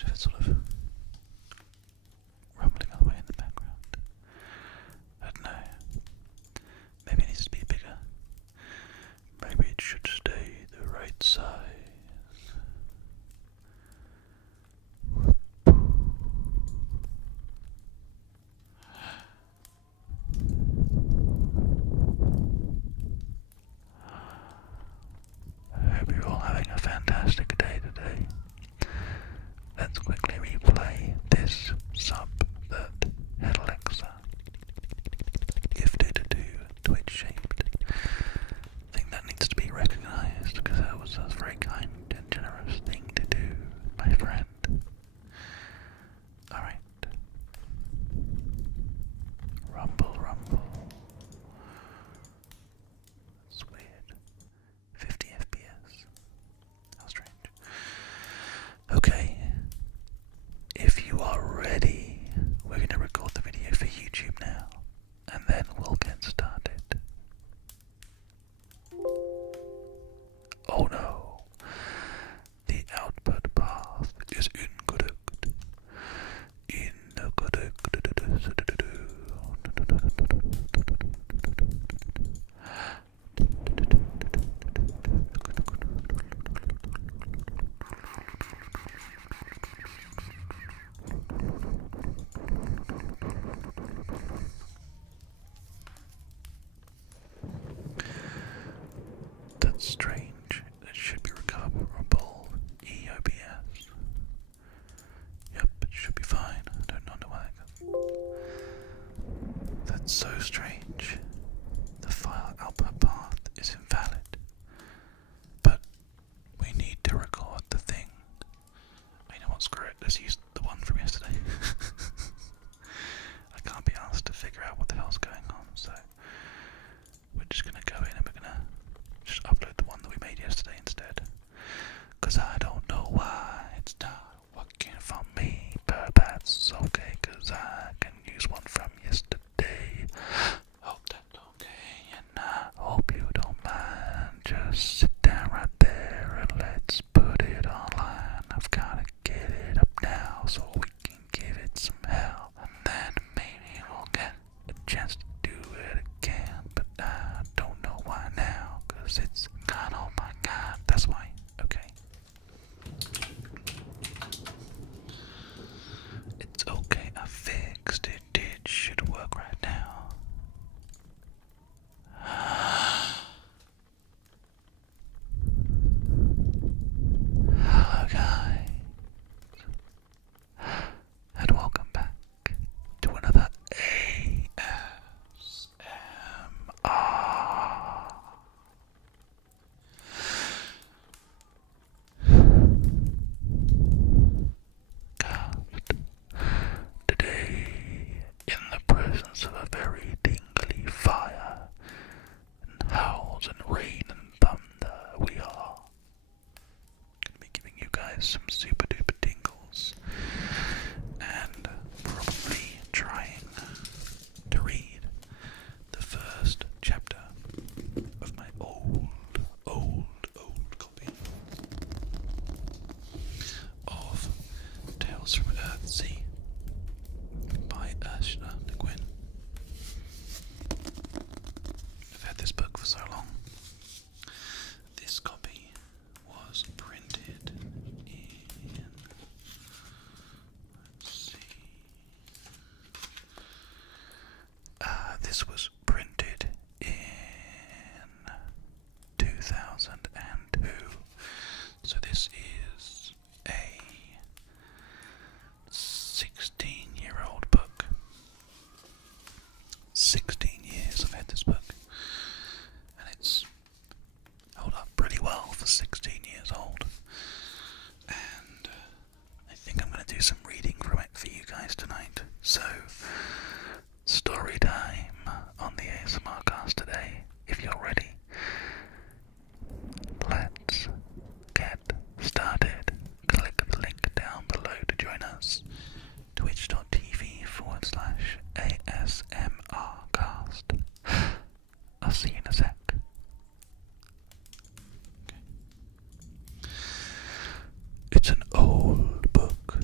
So it's sort of rumbling away in the background. I don't know. Maybe it needs to be bigger. Maybe it should stay the right size. I hope you're all having a fantastic day today. Let's quickly replay this sub that had Alexa gifted to Twitch Shaped. I think that needs to be recognised because that was a very kind and generous thing to do, my friend. Alright. Rumble, rumble. That's weird. 50 FPS. How strange. Okay. If you are ready, we're going to record the video for YouTube now, and then we'll get started. Oh no, the output path is incorrect. That's strange. It should be recoverable. EOBS. Yep, it should be fine. I don't know why that goes. That's so strange. The file output path is invalid. But we need to record the thing. You know what, screw it. Let's use the one from yesterday. I can't be asked to figure out what the hell's going on, so we're just gonna go in and we're gonna just upload the one that we made yesterday instead. Cause I don't know why it's not working for me, but that's okay, cause I can use one from yesterday. Hope that's okay, and I hope you don't mind. Just sit down right there and let's put it online. I've gotta get it up now so we can give it some hell, and then maybe we'll get a chance to do it again, but I don't know why now, cause it's gone, oh my god, that's why. Okay. It's okay, I fixed it, it should work right now. Hello guys, and welcome back to another ASMR. Today, in the presence of a very tingly fire, and howls and rain and thunder, we are going to be giving you guys some super duper tingles, and probably trying to read the first chapter of my old copy of Tales from Earthsea by Ursula Le Guin. I've had this book for so long. This copy was printed in, let's see, this was printed in 2002, so this is a 16-year-old book. 16 years I've had this book, and it's held up pretty well for 16 years old, and I think I'm going to do some reading from it for you guys tonight. So, story time on the ASMRcast today. If you're ready, let's get started. Click the link down below to join us. Twitch.tv/ASMRcast. I'll see you in a sec. Okay. It's an old book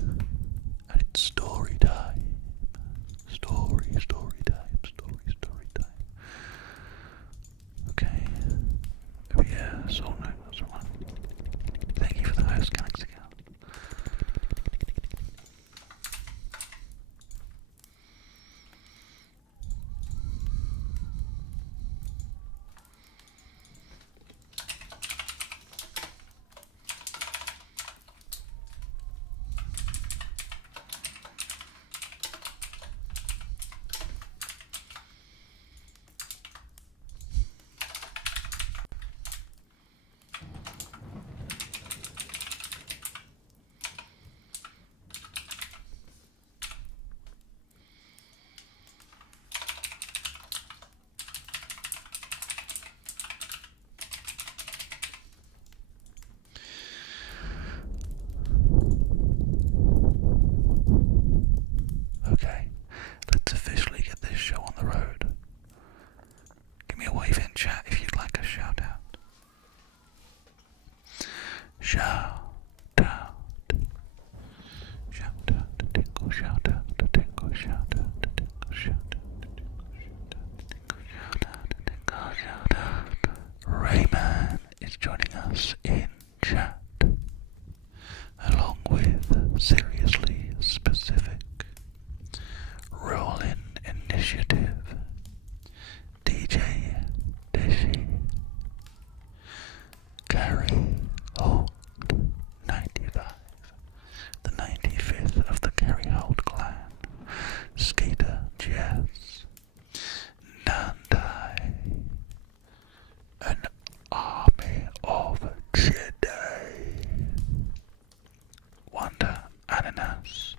Bananas,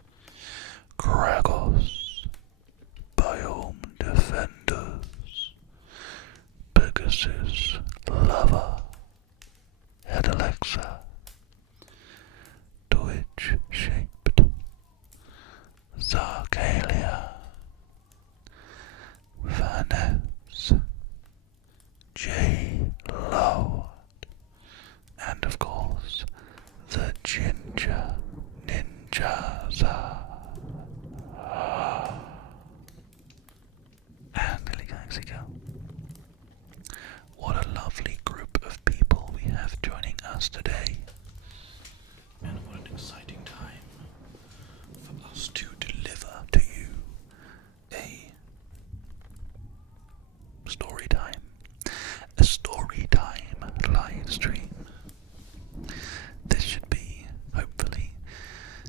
Kragos, Biome Defenders, Pegasus, Lava, Head Alexa, Twitch-shaped, Zarcalia, Vanessa, J. Lord, and of course, the Ginger Ninjas. And Lily Galaxy Girl. What a lovely group of people we have joining us today. And what an exciting time for us to deliver to you a story time. A story time live stream. This should be, hopefully,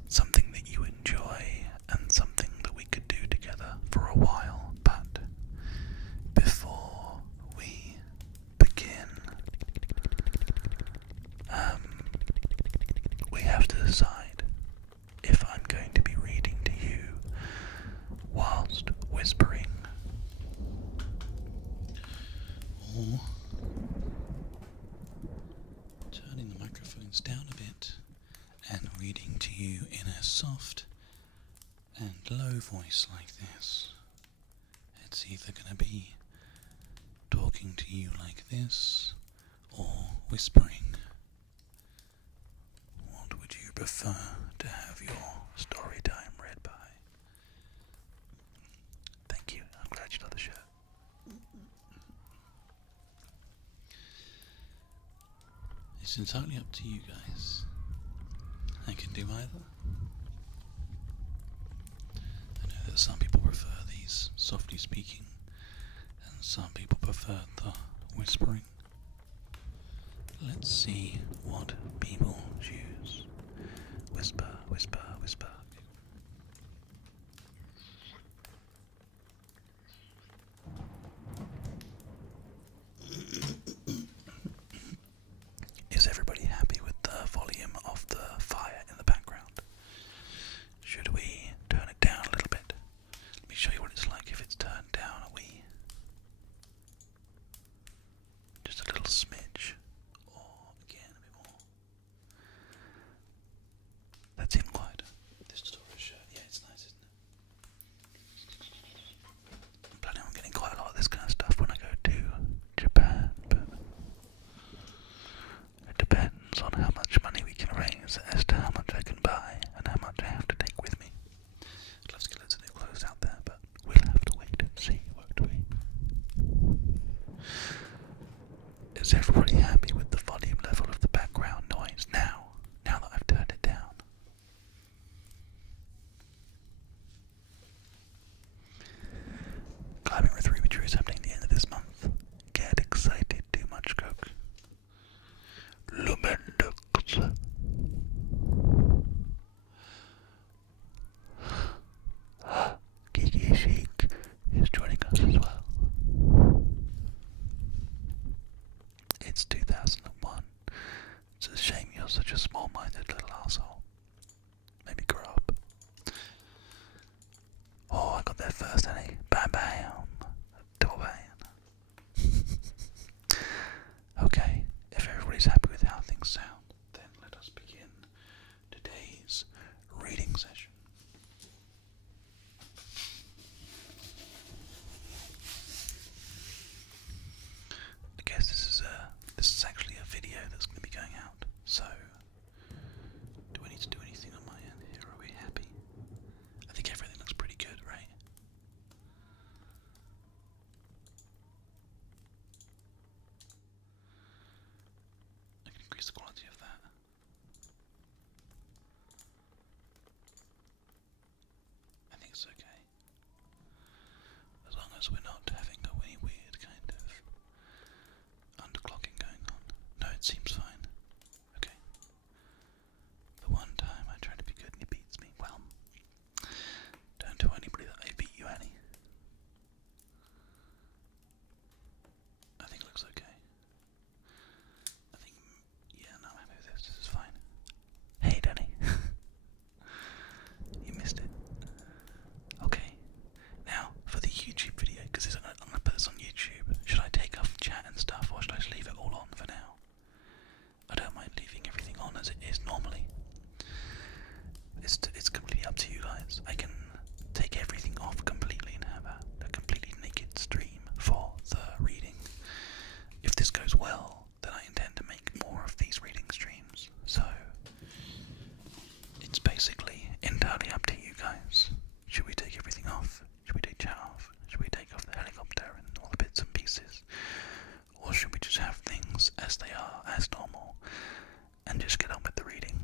something that you enjoy and something that we could do together for a while. But before we begin, we have to decide if I'm going to be reading to you whilst whispering, or turning the microphones down a bit and reading to you in a soft and low voice like this. It's either going to be talking to you like this or whispering. What would you prefer to have your story time read by? Thank you. I'm glad you love the show. It's entirely up to you guys. I can do either. I know that some people prefer these softly speaking, and some people prefer the whispering. Let's see what people choose. Whisper, whisper, whisper. Is everybody happy with the volume of the fire in the background? Should we turn it down a little bit? Let me show you what it's like if it's turned down a wee. Just a little smidge. Or again a bit more. That's even quieter. This distorted shirt, yeah, it's nice, isn't it? I'm planning on getting quite a lot of this kind of stuff when I go to Japan, but it depends on how much money we can raise as to how much I can buy and how much I have to take with me. I'd love to get loads of new clothes out there, but we'll have to wait and see, won't we? Is everybody happy with the volume level of the background noise now that I've turned it down? Climbing with Ruby Tree is happening at the end of this month. Get excited, too much coke. Lumendux. Kiki Chic is joining us as well. It's 2001. It's a shame you're such a small-minded little asshole. Maybe grow up. Oh, I got there first, honey. Bam bam. Double bang. Okay, if everybody's happy with how things sound, then let us begin today's reading session. I guess this is actually a video that's going to be going out. So, do I need to do anything on my end here? Are we happy? I think everything looks pretty good, right? I can increase the quality of that. I think it's okay. As long as we're not having any weird kind of underclocking going on. No, it seems fine. Okay. The one time I try to be good and he beats me. Well, don't tell anybody that I beat you, Annie. I think it looks okay. I think, yeah, no, I'm happy with this. This is fine. Hey, Danny. entirely up to you guys. Should we take everything off? Should we take chat off? Should we take off the helicopter and all the bits and pieces? Or should we just have things as they are, as normal, and just get on with the reading?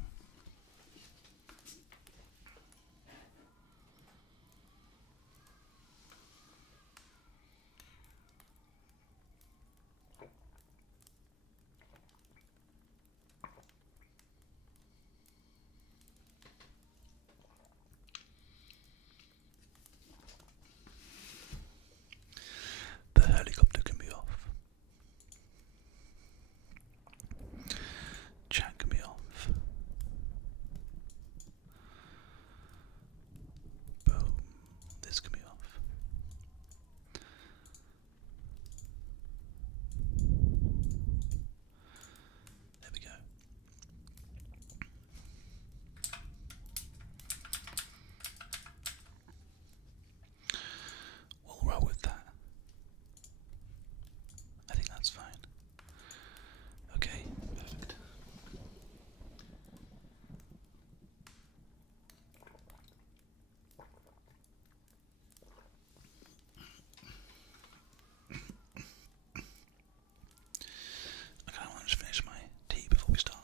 The helicopter can be off. Chat can be off. Boom. This can be off. There we go. We'll roll with that. I think that's fine. Okay, perfect. Okay, I want to just finish my tea before we start.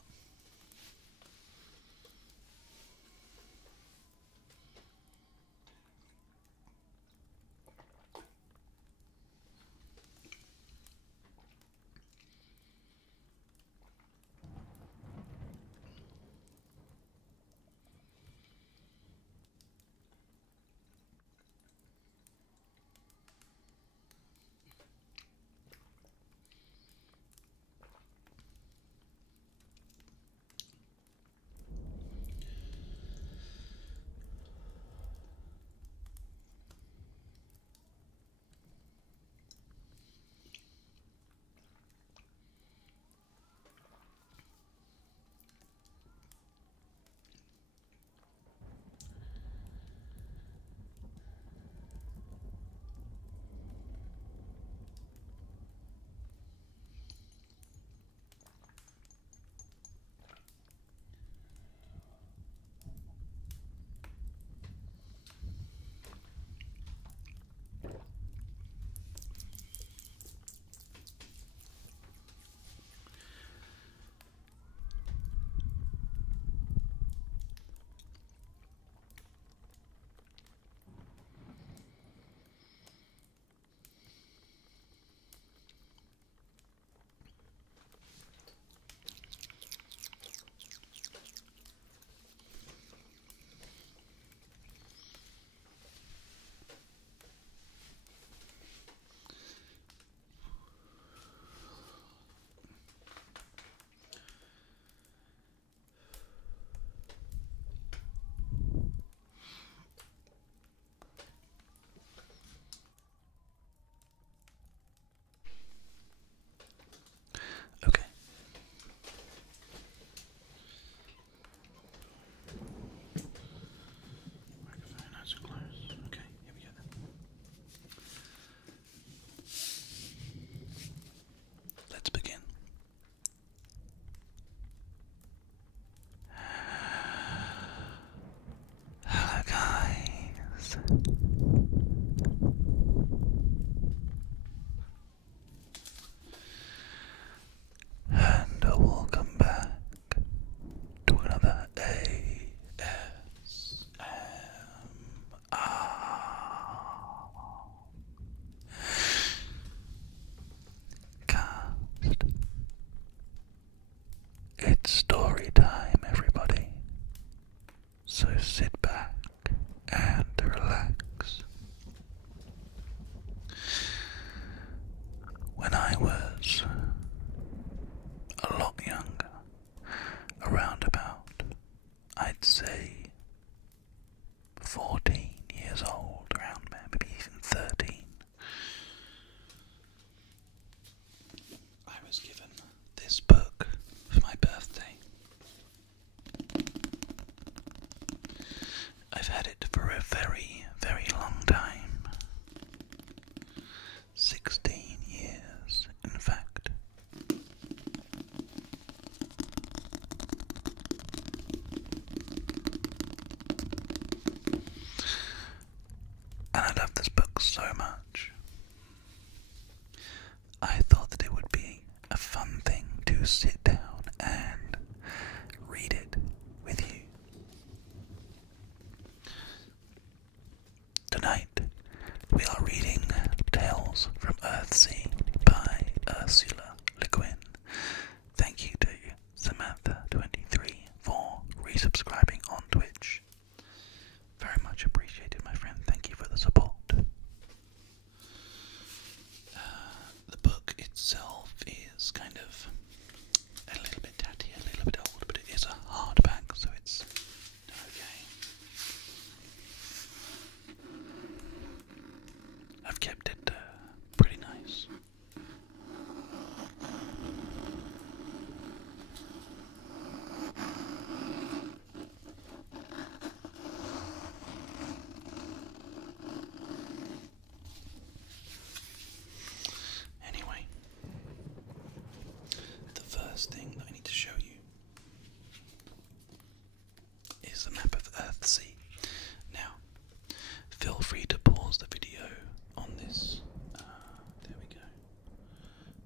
Okay. Microphone nice and close. Okay, here we go then. Let's begin. Hello guys. And welcome back to another ASMR cast. It's story time, everybody. So sit back and relax. When I was a lot younger, around about, I'd say 14 years old, around there, maybe even 13, I was given this book for my birthday. I've had it for a very, very long time. 16 years, in fact. Tonight we are reading Tales from Earthsea by Ursula Le Guin. Thank you to Samantha23 for resubscribing on Twitch. Very much appreciated, my friend. Thank you for the support. The book itself is kind of a little bit tatty, a little bit old, but it is a hardback, so it's okay. I've kept it pretty nice. Anyway, the first thing that I need to show you is the map of Earthsea. Now, feel free to pause the video on this. There we go.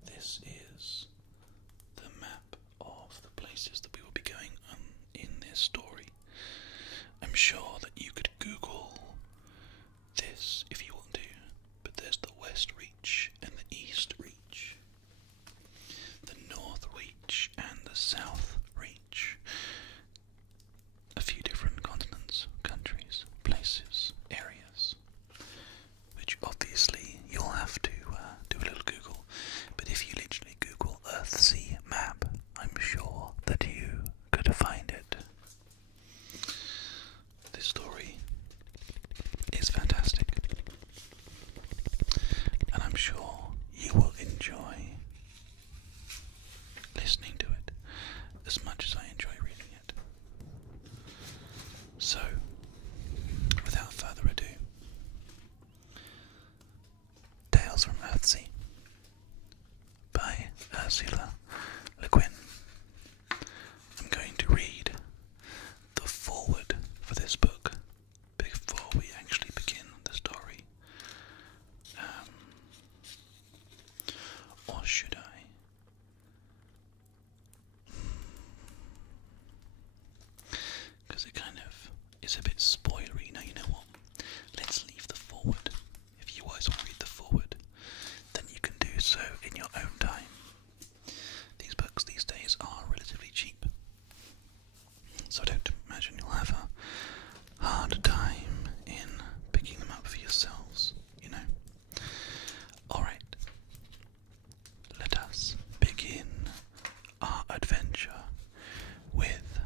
This is the map of the places that we will be going on in this story. I'm sure that you could Google this if you want to, but there's the West Reach and the East Reach, the North Reach and the South Reach. A few different continents, countries, places, areas, which obviously you'll have to do a little Google. But if you literally Google Earthsea map, I'm sure that you could find it. This story is fantastic, and I'm sure you will enjoy listening to it as much as I enjoy reading it. So, without further ado, Tales from Earthsea by Ursula Le Guin. I'm going to read the foreword for this book before we actually begin the story. Or should I? Because it kind of is a bit spoilery. Now, you know what? Let's leave the foreword. If you guys want to read the foreword, then you can do so in your own time. These books these days are relatively cheap, so I don't imagine you'll have a hard time in picking them up for yourselves, you know. Alright, let us begin our adventure with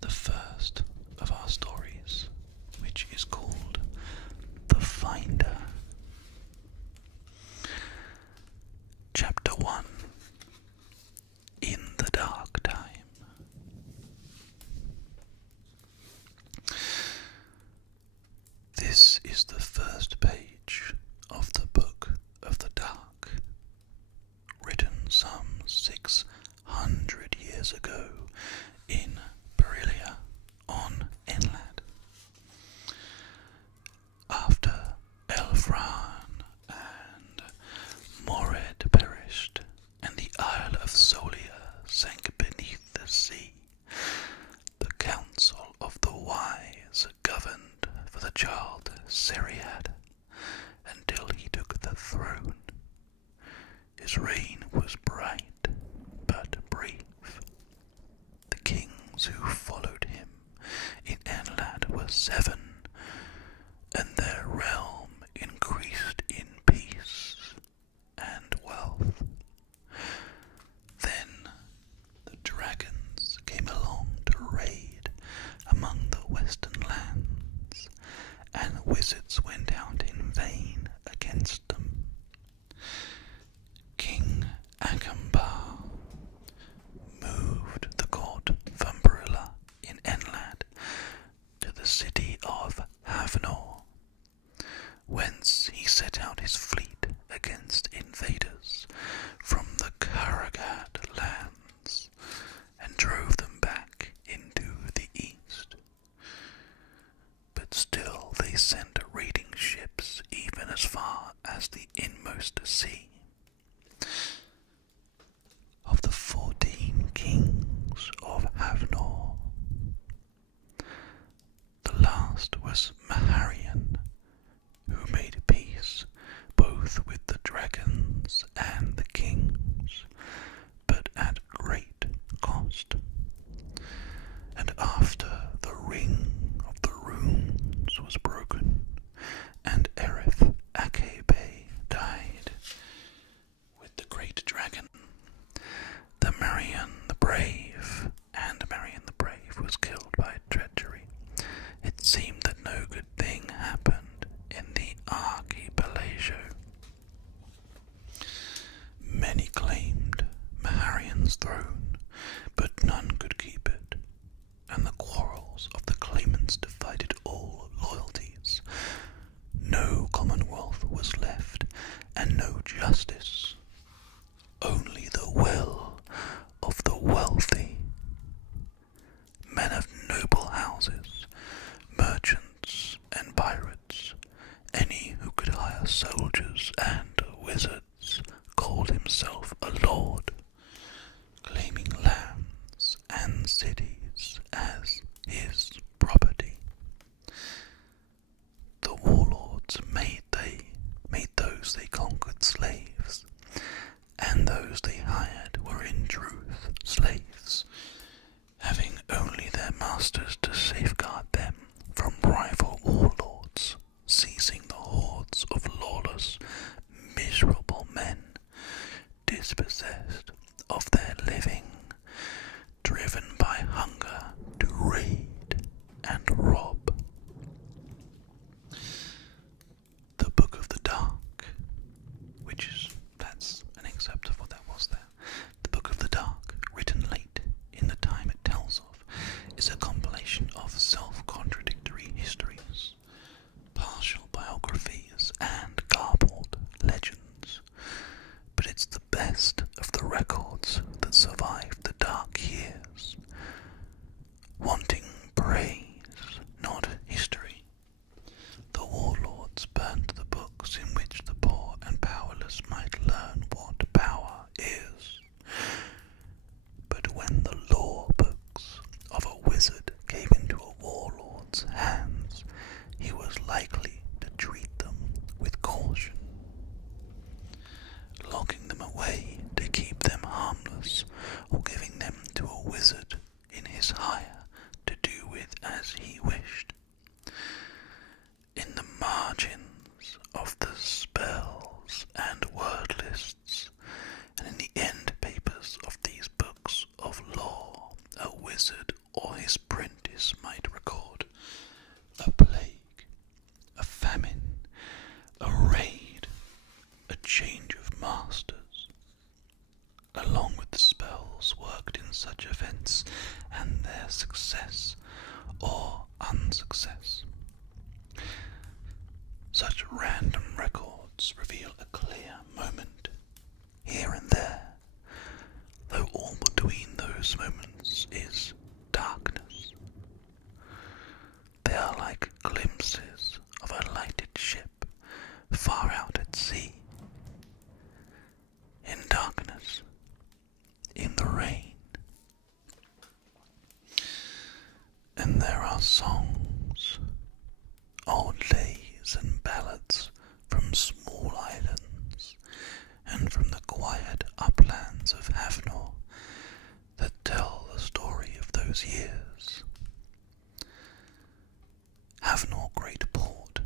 the first of our stories, which is called The Finder. Chapter 1. In the Dark Time. This is the first page of the Book of the Dark, written some 600 years ago in Berilia on Enlad. After Elfran and Mored perished, and the Isle of Solia sank beneath the sea, the Council of the Wise governed for the child Seriad until he took the throne. His reign was bright but brief. The kings who followed him in Enlad were 7, and their realm increased in peace and wealth. Then the dragons came along to raid among the western lands, and wizards went out in vain against them. King Akambar moved the court from Berilia in Enlad to the city of Havnor, whence he set out his fleet against invaders from the Karagad lands and drove them back into the east. But still they sent raiding ships even as far as the inmost sea. Of the 14 kings of Havnor, the last was Maharian, God's hands, he was likely to treat them with caution, locking them away to keep them harmless, or giving them to a wizard in his hire to do with as he wished. In the margins of the spells and word lists, and in the end papers of these books of law, a wizard or his apprentice might record a plague, a famine, a raid, a change of masters, along with the spells worked in such events and their success or unsuccess. Such random records reveal a clear moment here and there, though all between those moments is darkness. They are like glimpses of a lighted ship far out at sea, in darkness, in the rain. And there are songs, old lays and ballads from small islands and from the quiet uplands of Havnor that tell the story of those years. Havnor Great Port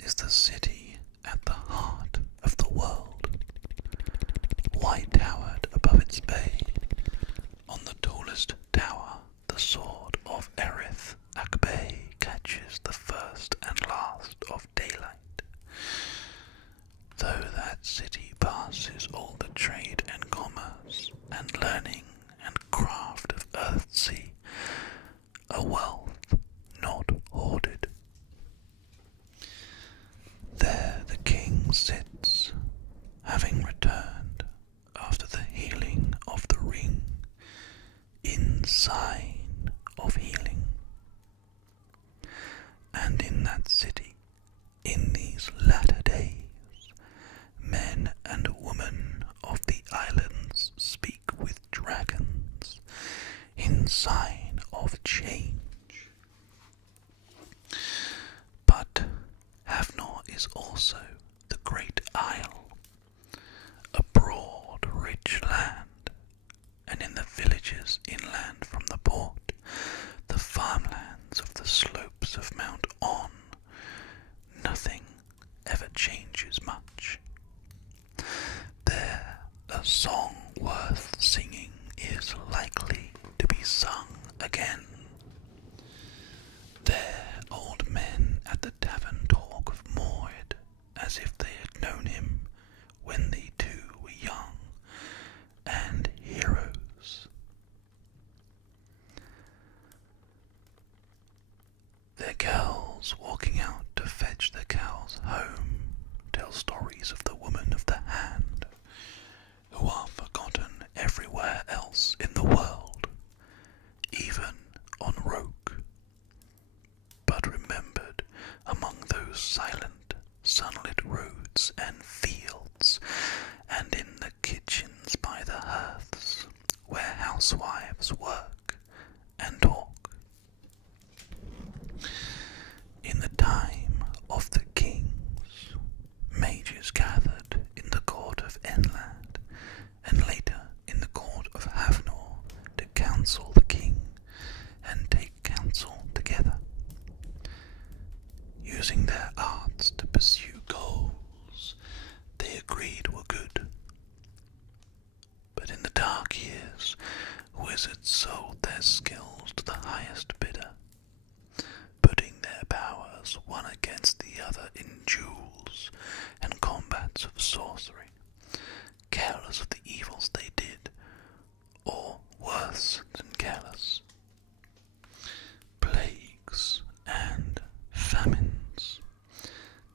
is the city at the heart of the world, white-towered above its bay. On the tallest tower, the sword of Erith Akbay catches the first and last of daylight. Though that city passes all the trade and commerce and learning and craft of Earthsea, a wealth not hoarded. There the king sits, having returned after the healing of the ring, in sign of healing. And in that city, in these latter days, men and women of the islands speak with dragons, in sign of change. But Havnor is also the great isle, a broad, rich land, and in the villages inland from the port, the farmlands of the slopes of Mount On, nothing ever changes much. There a song worth singing is likely to be sung again. There old men at the tavern talk of Mord as if they had known him when they too were young and heroes. Their girls walking out to fetch their cows home tell stories of the woman of the hand, who are forgotten everywhere else in the world, even on Roke, but remembered among those silent, sunlit roads and fields, and in the kitchens by the hearths, where housewives work and talk. In the time of the kings, mages gathered in the court of Enland, and later in the court of Havnor, to counsel the king and take counsel together, using their arts to pursue goals they agreed were good. But in the dark years, wizards sold their skills to the highest bidder, putting their powers one against the other in duels and combats of sorcery, careless of the evils they did, or worse than careless. Plagues and famines,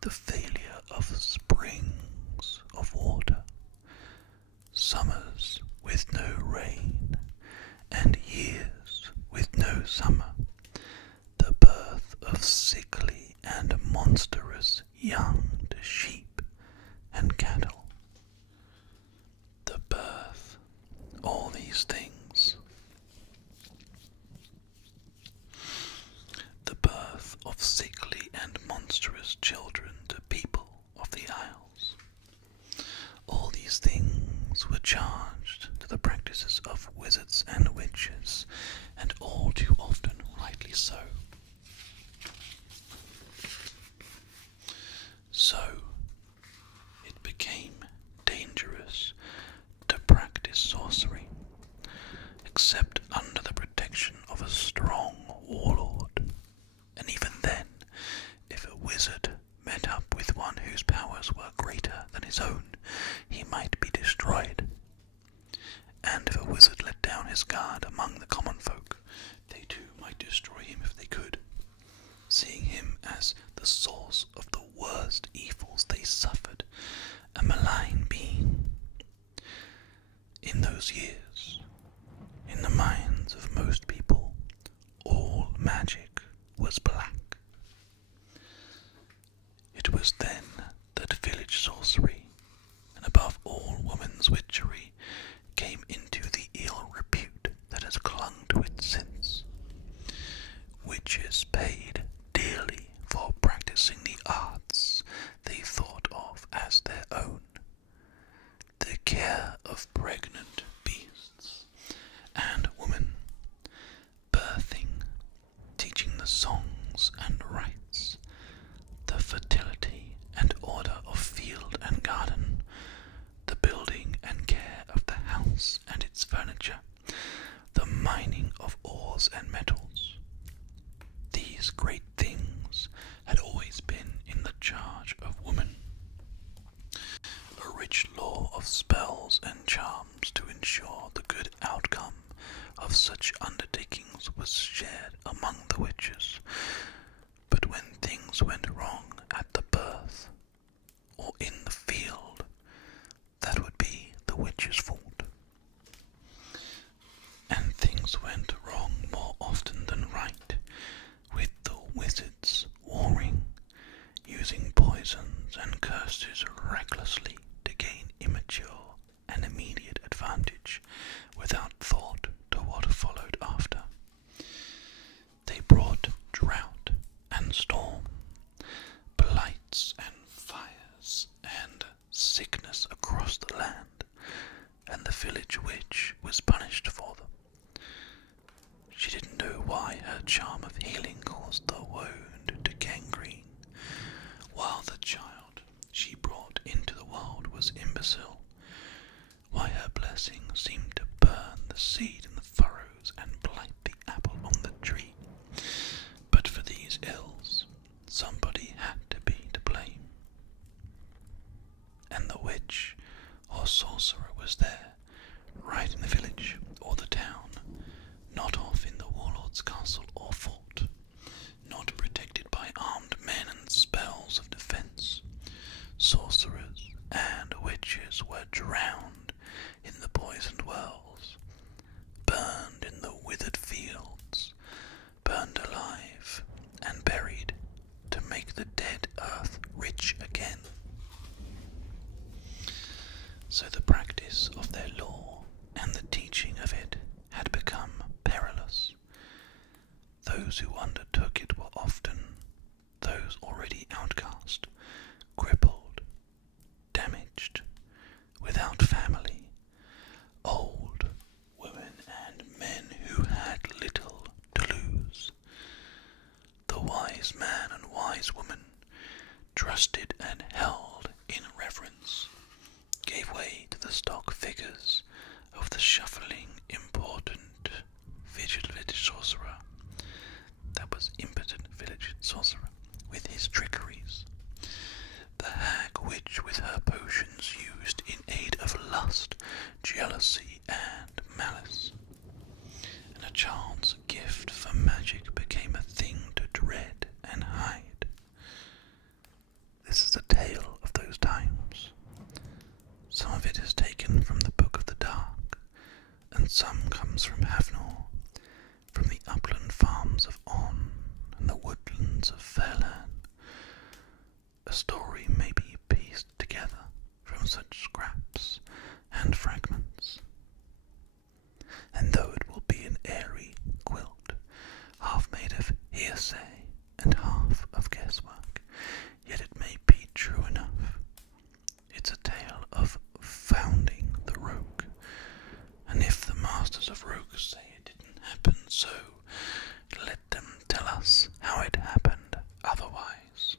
the failure of springs of water, summers with no rain, and years with no summer, the birth of sickly and monstrous young to sheep and cattle, the birth, all these things, the birth So it became dangerous to practice sorcery, except under the protection of a strong warlord. And even then, if a wizard met up with one whose powers were greater than his own, he might be destroyed. And if a wizard let down his guard among the common folk, they too might destroy him if they could, seeing him as the source of the worst evils they suffered, a malign being. In those years, in the minds of most people, all magic was black. It was then that village sorcery, and above all woman's witchery, came into the ill repute that has clung to it since. Witches paid dearly for practicing the arts they thought of as their own. The care of pregnant beasts and women, birthing, teaching the songs and rites, the fertility and order of field and garden, the building and care of the house and its furniture, the mining of ores and metals. These great things had always been in the charge of women. A rich lore of spells and charms to ensure the good outcome of such undertakings was shared among the witches. But when things went wrong at the birth, or in the field, that would be the witch's fault. And things went wrong more often than right, with the wizards warring, using poisons and curses recklessly to gain immature and immediate advantage, without thought to what followed after. They brought drought and storm, blights and fires, and sickness across the land, and the village witch was punished for them. She didn't know why her charm of healing caused the wound to gangrene, while the child she brought into the world was imbecile, why her blessing seemed to burn the seed in the furrows and blight the apple on the tree. But for these ills, somebody had to be to blame. And the witch or sorcerer was there, right in the village or the town, not off in the warlord's castle or fort, not protected by armed men and spells of defense. Sorcerers and witches were drowned in the poisoned wells, burned in the withered fields, burned alive and buried to make the dead earth rich again. So the practice of their law and the teaching of it had become perilous. Those who undertook it were often those already outcast, crippled, damaged, without family, old women and men who had little to lose. The wise man and wise woman, trusted and held in reverence, gave way to the stock figures of the shuffling, important village sorcerer. That was impotent village sorcerer, with his trickeries. The hag witch with her potions used in aid of lust, jealousy, and malice. And a child's gift for magic became a thing to dread and hide. This is a tale of those times. Some of it is taken from the Book of the Dark, and some comes from Havnor, from the upland farms of On and the woodlands of Fairland. A story may be pieced together from such scraps and fragments. And though it will be an airy quilt, half made of hearsay and half of guesswork, yet it may be true enough. It's a tale of founding the rogue, and if the masters of rogues say it didn't happen so, let them tell us how it happened otherwise.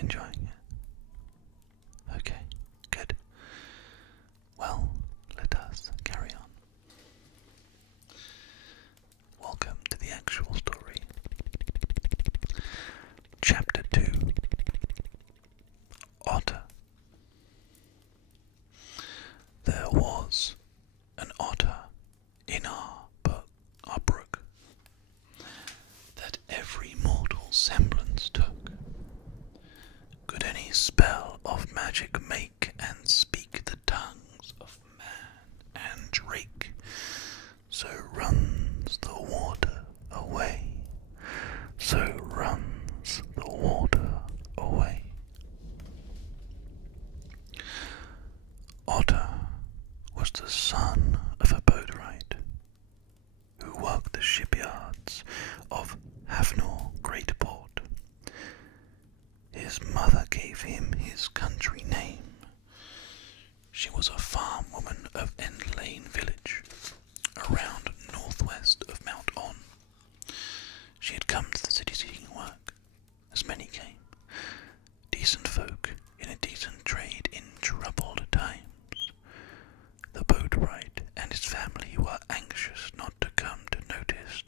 enjoying it? Okay, good. Well, let us carry on. Welcome to the actual story. Chapter 2. Otter. There was an otter in our brook that every mortal semblance took. Could any spell of magic make and speak the tongues of man and drake? So runs the water away, so runs the water away. Otter was the son of a boatwright who worked the shipyards of Havnor Great Port. His mother gave him his country name. She was a farm woman of Endlane village, around northwest of Mount On. She had come to the city seeking work, as many came, decent folk in a decent trade in troubled times. The boatwright and his family were anxious not to come to notice,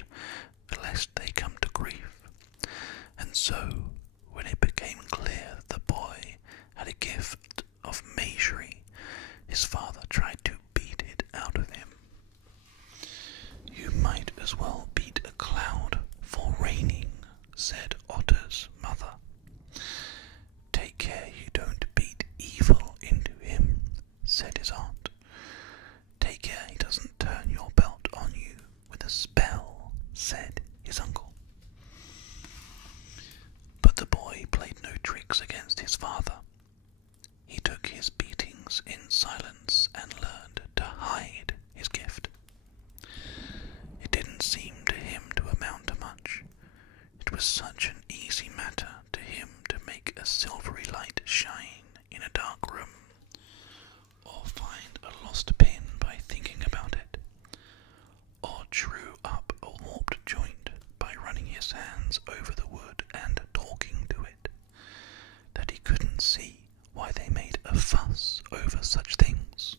lest they come to grief, and so, when it became clear that the boy had a gift of magery, his father tried to beat it out of him. You might as well beat a cloud for raining, said Otter's mother. Take care you don't beat evil into him, said his aunt. Take care he doesn't turn your belt on you with a spell, said his uncle. But the boy played no tricks against his father. He took his beatings in silence and learned to hide his gift. It didn't seem to him to amount to much. It was such an easy matter to him to make a silvery light shine in a dark room, or find a lost pin by thinking about it, or drew up a warped joint by running his hands over the wood and talking to it, that he couldn't see why they made a fuss over such things.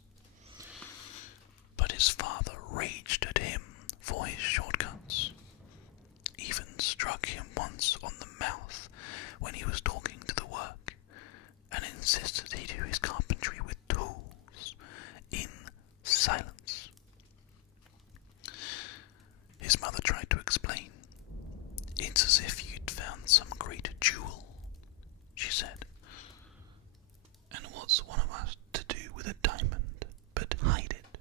But his father raged at him for his shortcuts, even struck him once on the mouth when he was talking to the work, and insisted he do his carpentry with tools, in silence. His mother tried to explain. It's as if you'd found some great jewel, she said. And what's one of us to do with a diamond but hide it?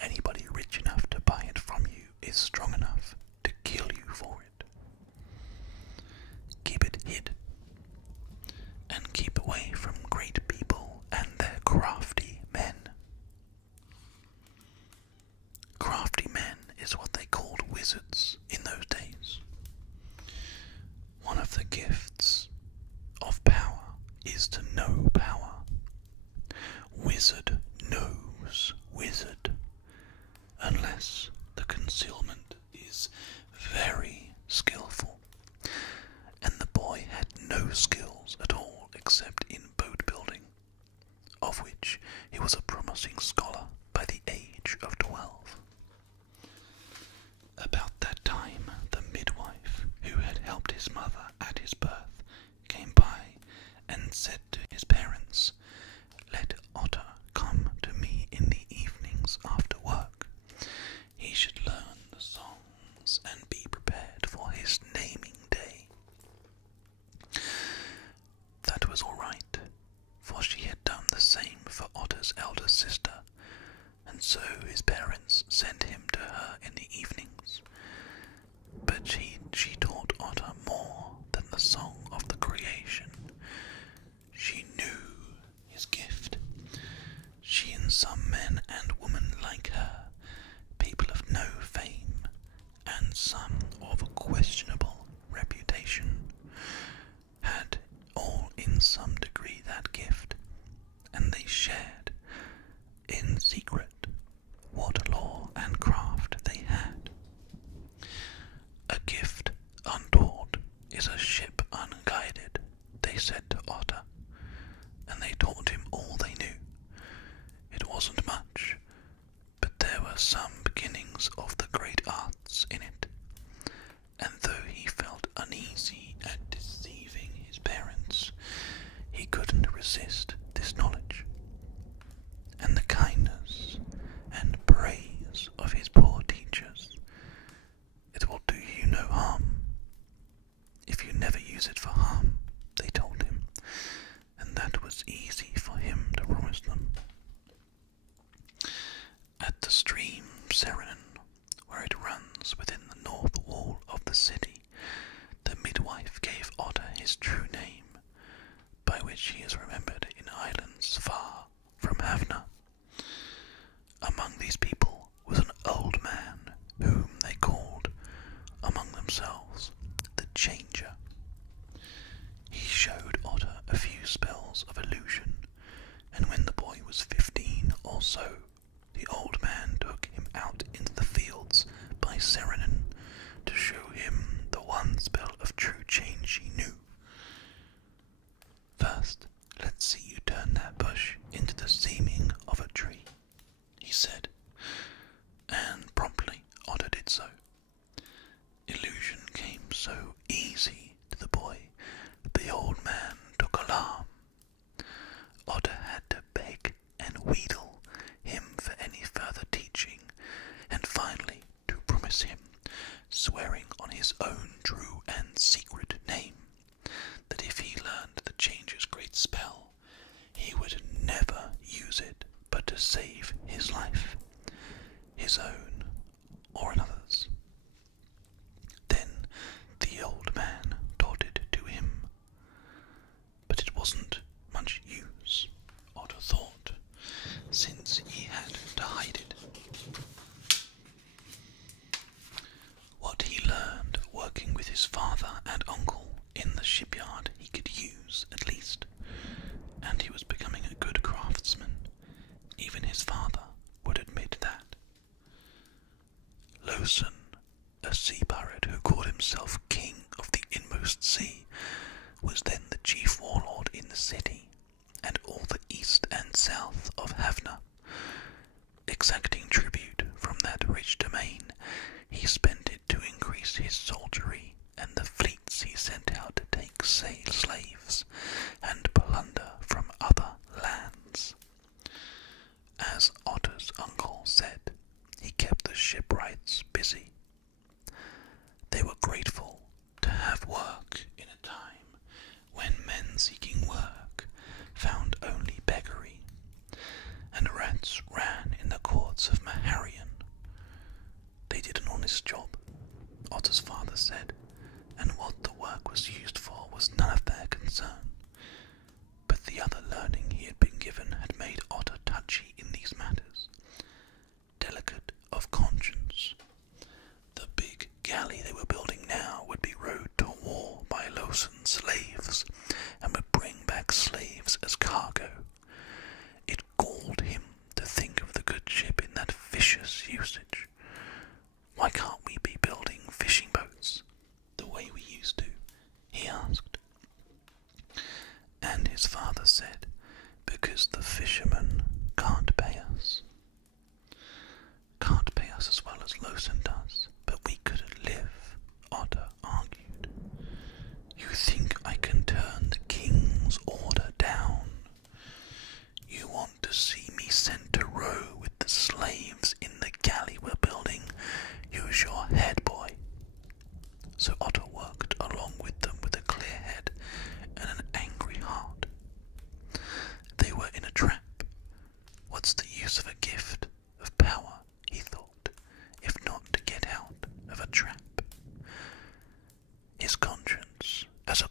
Anybody rich enough to buy it from you is strong enough to kill you for it. Keep it hid, and keep away from great people and their crafty men. Crafty men is what they called wizards in those days. One of the gifts of power is to know power. Wizard knows wizard, unless the concealment is very skillful, and the boy had no skills at all except in boat building, of which he was a promising scholar by the age of 12. About that time, the midwife who had helped his mother at his birth came by and said to his parents, "Let Otter come to me in the evenings after work. He should learn the songs and be prepared for his naming day." That was all right, for she had done the same for Otter's elder sister, and so his parents sent him to her in the evenings. But she taught Otter more than the song of the creation. She knew his gift. She and some men and women like her, people of no fame, and some of a questionable reputation, had all in some degree that gift, and they shared, in secret, what lore and craft they had. A gift untaught is a ship unguarded. guided, they said to Otter, and they taught him all they knew. It wasn't much, but there were some beginnings of the great arts in it, and though he felt uneasy at deceiving his parents, he couldn't resist this knowledge, and the kindness and praise of his poor teachers. It will do you no harm if you never use it for harm, they told him, and that was easy for him to promise them. At the stream Serenin, where it runs within the north wall of the city, the midwife gave Otter his true name, by which he is remembered in islands far from Havna. Among these people was an old man, whom they called, among themselves, the Changer. He showed Otter a few spells of illusion, and when the boy was 15 or so, the old man took him out into the fields by Serenin to show him the one spell of true change he knew. First, let's see you turn that bush into the seeming of a tree, he said, and promptly Otter did so. Illusion came so easy to the boy that the old man took alarm. Otter had to beg and wheedle him for any further teaching, and finally to promise him, swearing on his own true and secret name, that if he learned the Changer's great spell, he would never use it but to save his life, his own or another's. Then the old man taught it to him, but it wasn't much use, Otter thought, since he had to hide it. What he learned working with his father and uncle in the shipyard he could use, at least, and he was becoming a good craftsman. Even his father would admit that. Losen, a sea pirate who called himself King of the Inmost Sea, was then the chief warlord in the city, and all the east and south of Havna. Exacting tribute from that rich domain, he spent it to increase his soldiery and the fleets he sent out to take slaves and plunder from other lands. As Otter's uncle said, he kept the shipwrights busy. They were grateful to have work in a time when men seeking work found only beggary, and rats ran in the courts of Maharian. They did an honest job, Otter's father said, and what the work was used for was none of their concern. But the other learning he had been given had made Otter touchy in these matters, delicate of conscience. The big galley they were building now would be rowed to war by Losen slaves, and would bring back slaves as cargo. It galled him to think of the good ship in that vicious usage. Why can't we be building fishing boats the way we used to? He asked. And his father said, because the fishermen can't pay us. Can't pay us as well as Losen does, but we could live, Otter argued. You think I can turn the king's order down? You want to see me sent to row with the slaves in the galley we're building? Use your head, boy. So Otter worked along with them with a clear head and an angry heart. They were in a trap. What's the use of a gift of power, he thought, if not to get out of a trap? His conscience, as a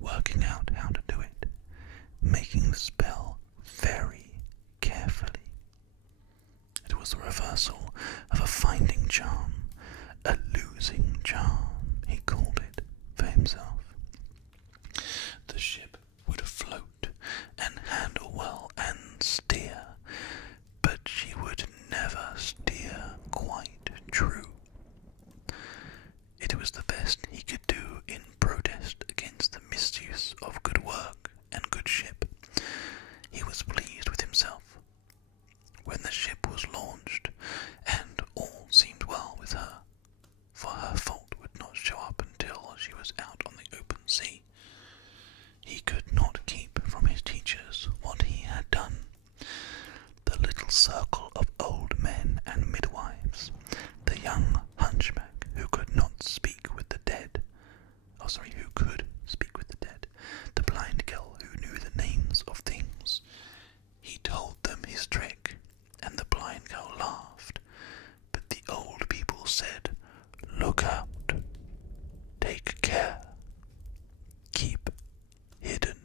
working out how to do it, making the spell very carefully. It was the reversal of a finding charm, a losing charm, he called it for himself. The ship would float and handle well and steer, but she would never steer quite true. It was the best he could do in protest against the misuse of good work and good ship. He was pleased with himself. When the ship was launched, and all seemed well with her, for her fault would not show up until she was out on the open sea, he could not keep from his teachers what he had done. The little circle of old men and midwives, the young hunchback who could not speak with the dead, who could speak with the dead, the blind girl who knew the names of things. He told them his trick, and the blind girl laughed, but the old people said, "Look out, take care, keep hidden."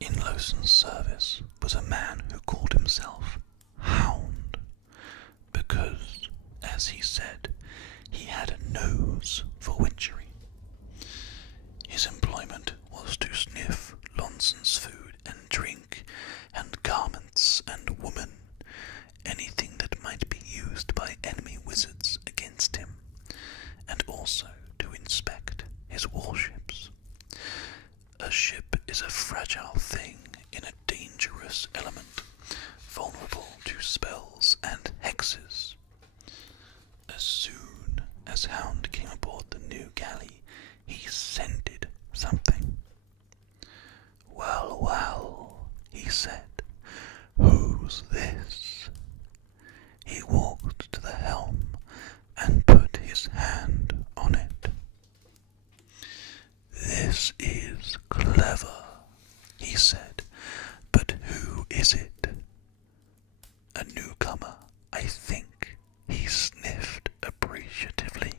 In Lowson's service was a man who called himself Hound, because, as he said, he had a nose for witchery. His employment was to sniff Lonson's food and drink and garments and woman, anything that might be used by enemy wizards against him, and also to inspect his warships. A ship is a fragile thing in a dangerous element, vulnerable to spells and hexes. As soon as Hound came aboard the new galley, he scented something. "Well, well," he said, "who's this?" He walked to the helm and put his hand on it. "This is clever," he said, "but who is it?" "A newcomer, I think," he sniffed appreciatively.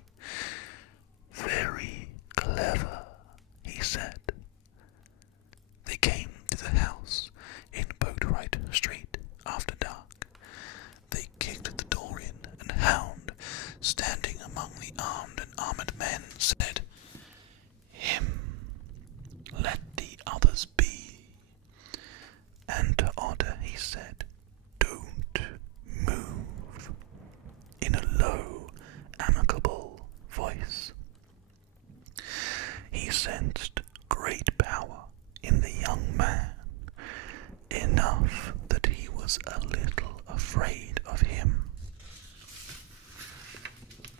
"Very clever," he said. They came to the house in Boatwright Street after dark. They kicked the door in, and Hound, standing among the armed and armoured men, said, "Him, let the others be." And to Otter he said, "Don't move," in a low, amicable voice. He sensed great power in the young man, enough that he was a little afraid of him.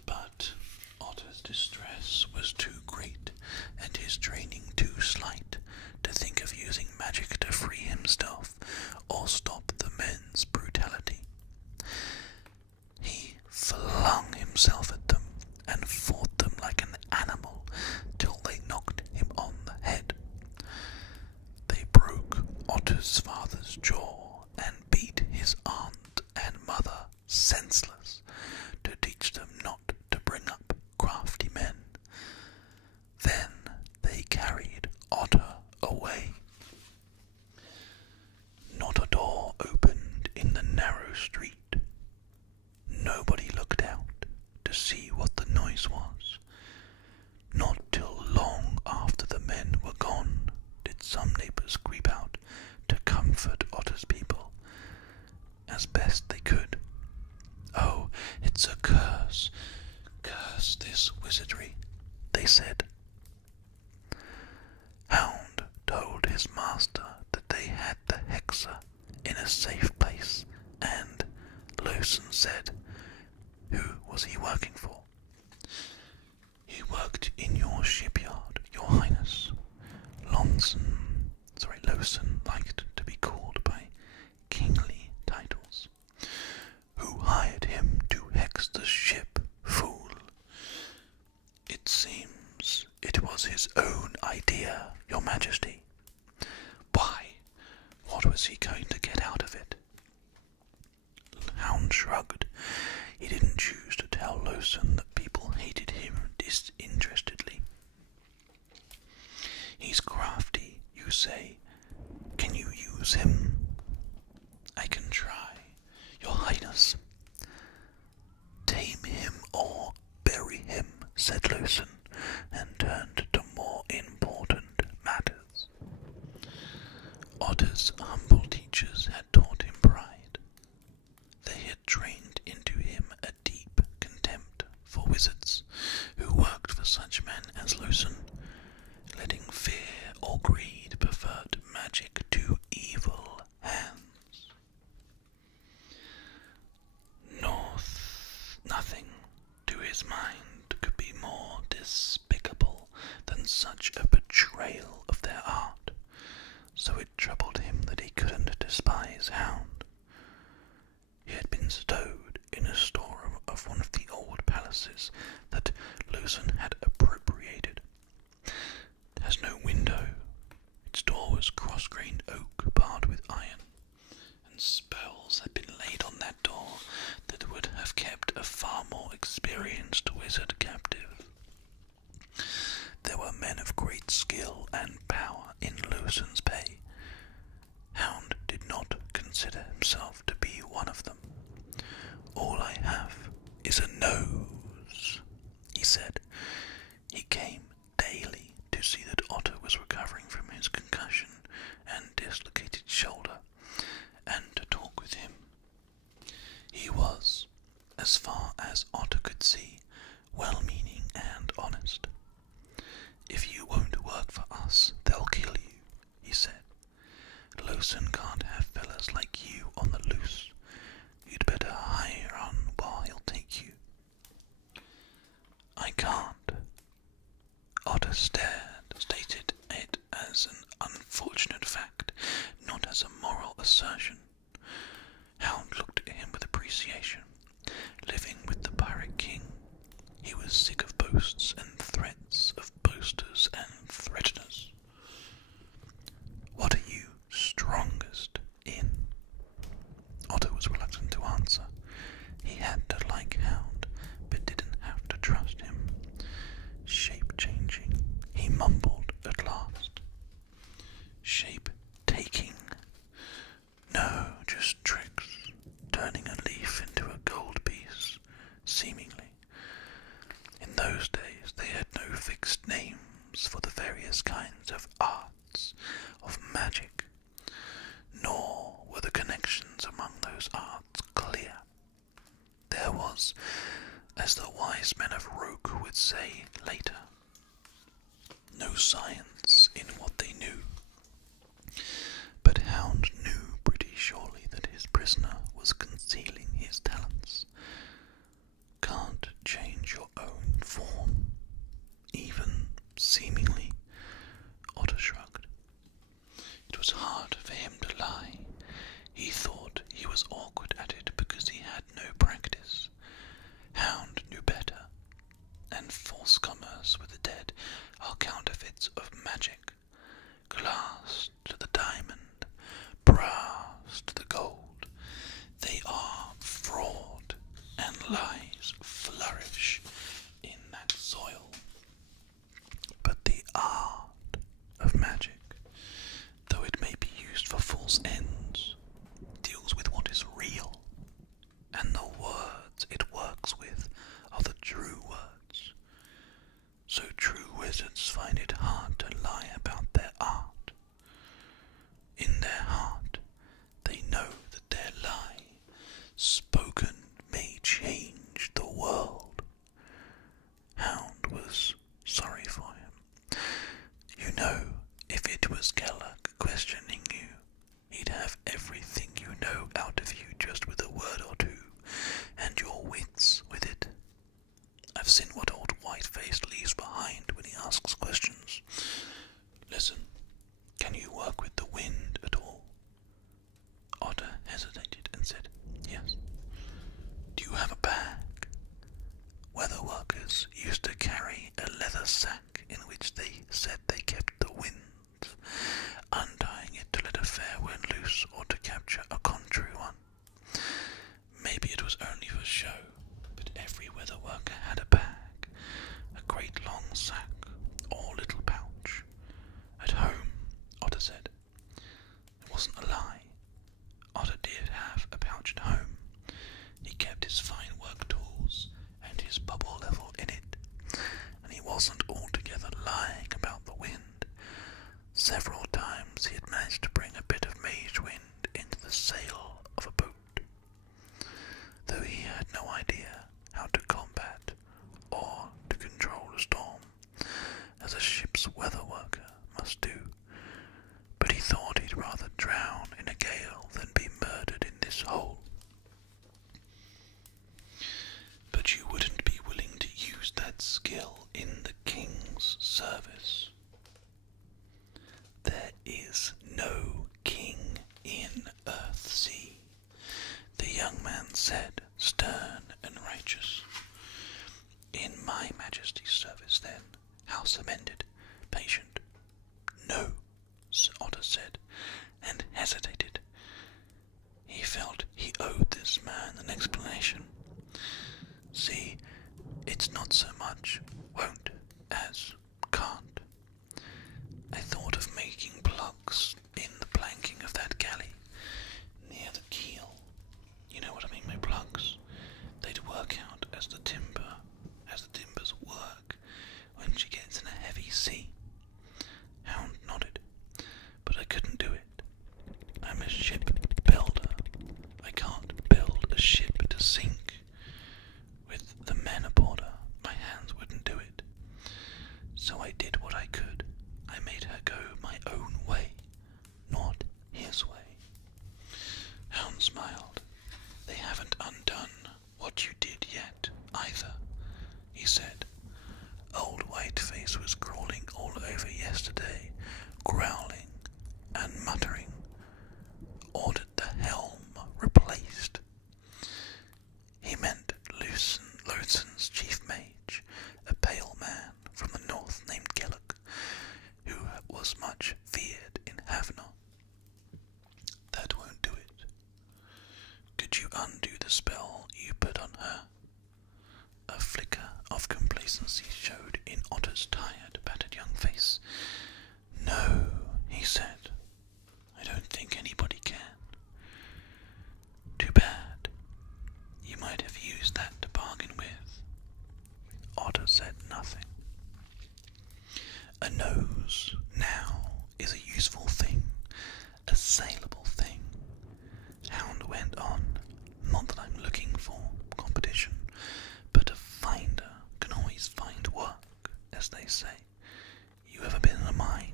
But Otter's distress was too great, and his training too slight, to think of using magic to free himself or stop the men's brutality. He flung himself at them and fought them like an animal till they knocked him on the head. They broke Otter's father's jaw and beat his aunt and mother senseless to teach them not to bring up crafty men. Then they carried Otter away. Not a door opened in the narrow street. Nobody looked out to see what the noise was. Not till long after the men were gone did some neighbours creep out to comfort Otter's people, as best they could. "Oh, it's a curse. Curse this wizardry," they said. Hound told his master that they had the hexer in a safe place, and Lowson said, "Who was he working for?" "He worked in your shipyard, your highness." Lowson liked to be called by kingly titles. "Who hired him to hex the ship, fool?" "It seems it was his own idea, your majesty." "Why, what was he going to get out of it?" Hound shrugged. He didn't choose to tell Lowson that people hated said Lucen, and turned to more important matters. Otter's humble teachers had taught him pride. They had trained into him a deep contempt for wizards who worked for such men as Lucen, letting fear or greed pervert magic to evil hands. Nothing, to his mind, could be more despicable than such a betrayal of their art, so it troubled him that he couldn't despise Hound. He had been stowed in a storeroom of one of the old palaces that Lucen had appropriated. It has no window. Its door was cross-grained oak barred with iron, and spells had been laid on that door that would have kept a far more experienced wizard captive. There were men of great skill and power in Lucen's pay. Hound did not consider himself to be one of them. "All I have is a nose," he said. He came daily to see that Otter was recovering from his concussion and dislocated shoulder, and to talk with him. He was, as far as Otter could see, well-meaning and honest. "If you won't work for us, they'll kill you," he said. "Lucen can't have fellas like you on the loose. You'd better hire on while he'll take you." "I can't." Otter stated it as an unfortunate fact, not as a moral assertion. Hound looked at him with appreciation. Living with the Pirate King, he was sick of boasts and threats, of boasters and threateners. "What are you strongest in?" Otter was reluctant to answer. He had to like Hound, but didn't have to trust him. "Shape-changing," he mumbled at last. "Shape-taking?" "No, just tricks. Turning a leaf into a gold piece, seemingly. In those days they had no fixed names for the various kinds of arts, of magic, nor were the connections among those arts clear. There was, as the wise men of Roke would say later, no science in what they knew. But Hound knew pretty surely that his prisoner was concealing his talents. "Can't change your own form, even seemingly?" Otter shrugged. It was hard for him to lie. He thought he was awkward at it because he had no practice. Hound knew better, and false commerce with the dead are counterfeits of magic. Glass to the diamond, brass to the gold. They are fraud, and lies flourish in that soil. But the art of magic, though it may be used for false ends, deals with what is real, and the words it works with are the true words. So true wizards find it hard to lie about their art. In their heart, they know that their lie, spoken, may change the world. Hound was sorry for him. "You know, if it was Kellock questioning you, he'd have everything you know out of you just with a word or two, and your wits with it. I've seen what old Whiteface leaves behind when he asks questions. Listen, can you work with the wind at all?" Otter hesitated and said, "Yes." "Do you have a bag?" Weather workers used to carry a leather sack in which they said they kept the winds, untying it to let a fair wind loose or to capture a contrary one. Maybe it was only for show, but every weather worker had a bag, a great long sack or little pouch. "At home," Otter said. It wasn't a lie. Otter did have a pouch at home. He kept his fine work tools and his bubble level in it, wasn't altogether lying about the wind. Several times he had managed to bring a bit of mage wind into the sail of a boat, though he had no idea how to combat or to control a storm, as a ship's weather worker must do. But he thought he'd rather drown in a gale than be murdered in this hole. But you wouldn't be willing to use that skill in the king's service. There is no king in Earthsea, the young man said, stern and righteous. In my majesty's service, then, House amended, patient. No, Sir Otter said, and hesitated. He felt he owed this man an explanation. See, it's not so much won't as can't. I thought of making plugs in the planking of that galley, near the keel. You know what I mean by plugs? They'd work out as the timbers work when she gets in a heavy sea. Hound nodded, but I couldn't do it. I'm a ship builder. I can't build a ship to sink. With the men aboard her, my hands wouldn't do it. So I did what I could. I made her go my own way, not his way. Hound smiled. They haven't undone what you did yet, either, he said. Old Whiteface was crawling all over yesterday, growling and muttering. Ordered the helm replaced. He meant Loadson's chief mage, a pale man from the north named Gellock, who was much feared in Havnor. That won't do it. Could you undo the spell you put on her? A flicker of complacency showed in Otter's tired, battered young face. No, he said. I don't think anybody can. Too bad. You might have used that to bargain with. Otter said nothing. A nose, now, is a useful thing, a saleable thing. Hound went on. Not that I'm looking for competition, but a finder can always find work, as they say. You ever been in a mine?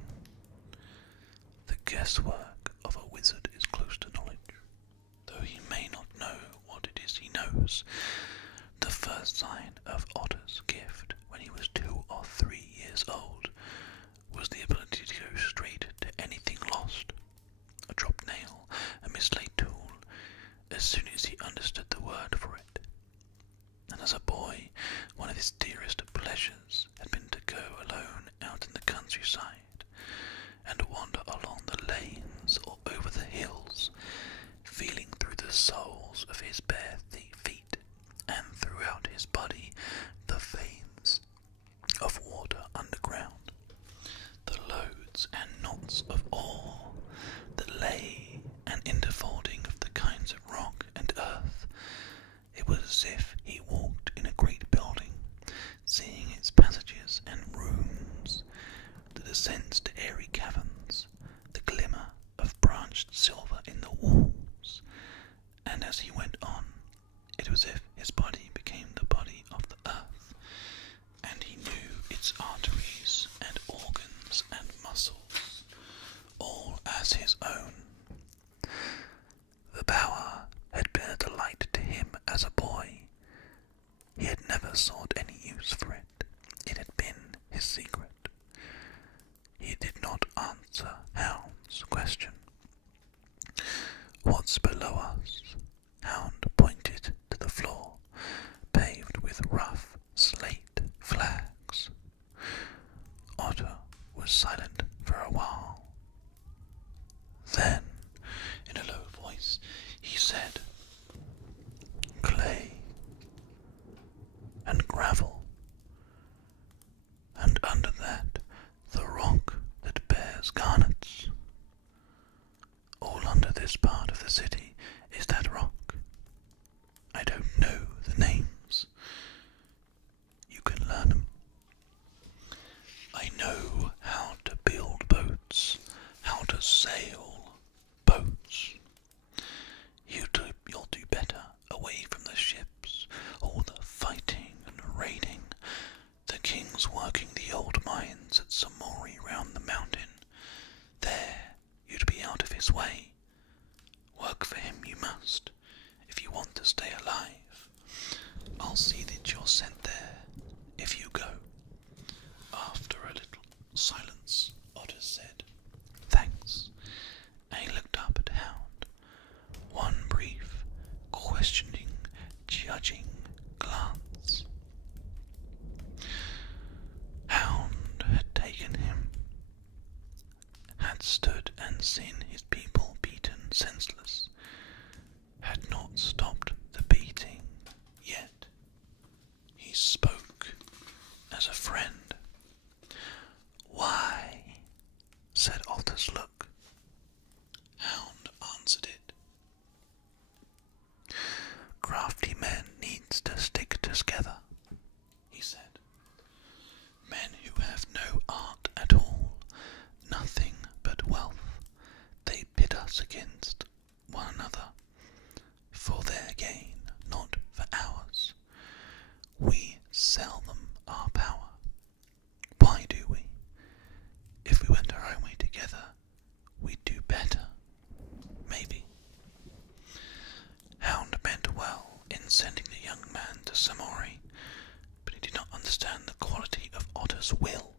The guesswork of a wizard is close to knowledge, though he may not know what it is he knows. The first sign of Otter's gift, when he was 2 or 3 years old, was the ability to go straight to anything lost. A dropped nail, a mislaid tool, as soon as he understood the word for it. And as a boy, one of his dearest pleasures had been to go alone out in the countryside and wander along the lanes or over the hills, feeling through the soles of his bare feet and throughout his body the veins of water underground, the loads and knots of ore that lay and interfolding of the kinds of rock and earth. It was as if he walked in a great building, seeing its passages and rooms, the descents to airy caverns, the glimmer of branched silver in the walls, and as he went on, it was as if his body became the body of the earth, and he knew its arteries and organs and muscles, all as his own. The power had been a delight to him as a boy. He had never sought any use for it. It had been his secret. He did not answer Hound's question. What's below us? Hound pointed to the floor, paved with rough slate flags. Otter was silent for a while. Then, in a low voice, he said, clay and gravel, and under that the rock that bears garnets. All under this part of the city is that rock. I don't know the names. You can learn them. glance at some Mori round the mountain. There, you'd be out of his way. Work for him you must, if you want to stay alive. I'll see that you're sent there, if you go. After a little silence, Otter said, Thanks, and he looked up at Hound. One brief, questioning, judging glance. Hound had taken him, had stood and seen his people beaten senseless, had not stopped the beating yet. He spoke as a friend. Why? Said Otter's look. Hound answered it. Crafty men needs to stick together, he said. Men who have no art at all, nothing but wealth, they pit us against one another, for their gain, not for ours. We sell them our power. Why do we? If we went our own way together, we'd do better. Maybe. Hound meant well in sending the young man to Samori, but he did not understand the quality of Otter's will,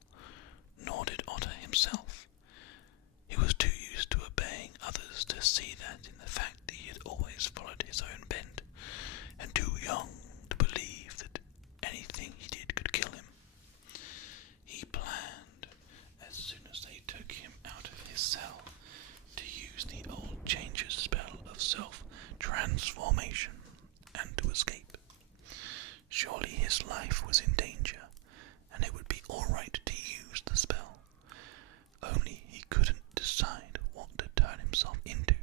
nor did Otter himself. He was too used to obeying others to see that in the fact that he had always followed his own bent, and too young to believe that anything he did could kill him. He planned, as soon as they took him out of his cell, to use the old changer's spell of self-transformation and to escape. Surely his life was in danger, and it would be all right to use the spell. Only he couldn't decide what to turn himself into.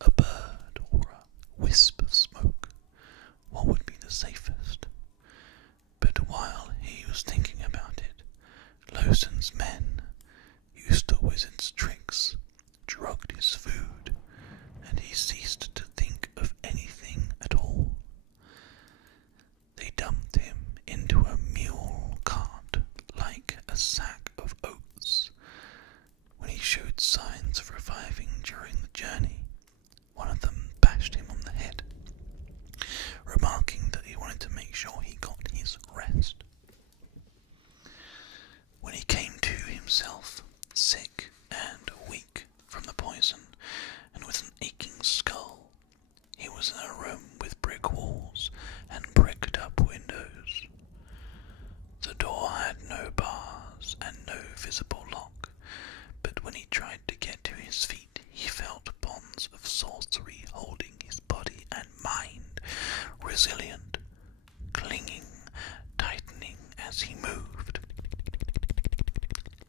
A bird or a wisp of smoke? What would be the safest? But while he was thinking about it, Lowson's men, used to wizard's tricks, drugged his food, and he ceased to think of anything at all. They dumped him into a mule cart like a sack of oats. When he showed signs of reviving during the journey, one of them bashed him on the head, remarking that he wanted to make sure he got his rest. When he came to himself, sick and weak from the poison, and with an aching skull, he was in a room with brick walls and bricked-up windows. The door had no bars and no visible lock, but when he tried to get to his feet, he felt bonds of sorcery holding his body and mind, resilient, clinging, tightening as he moved.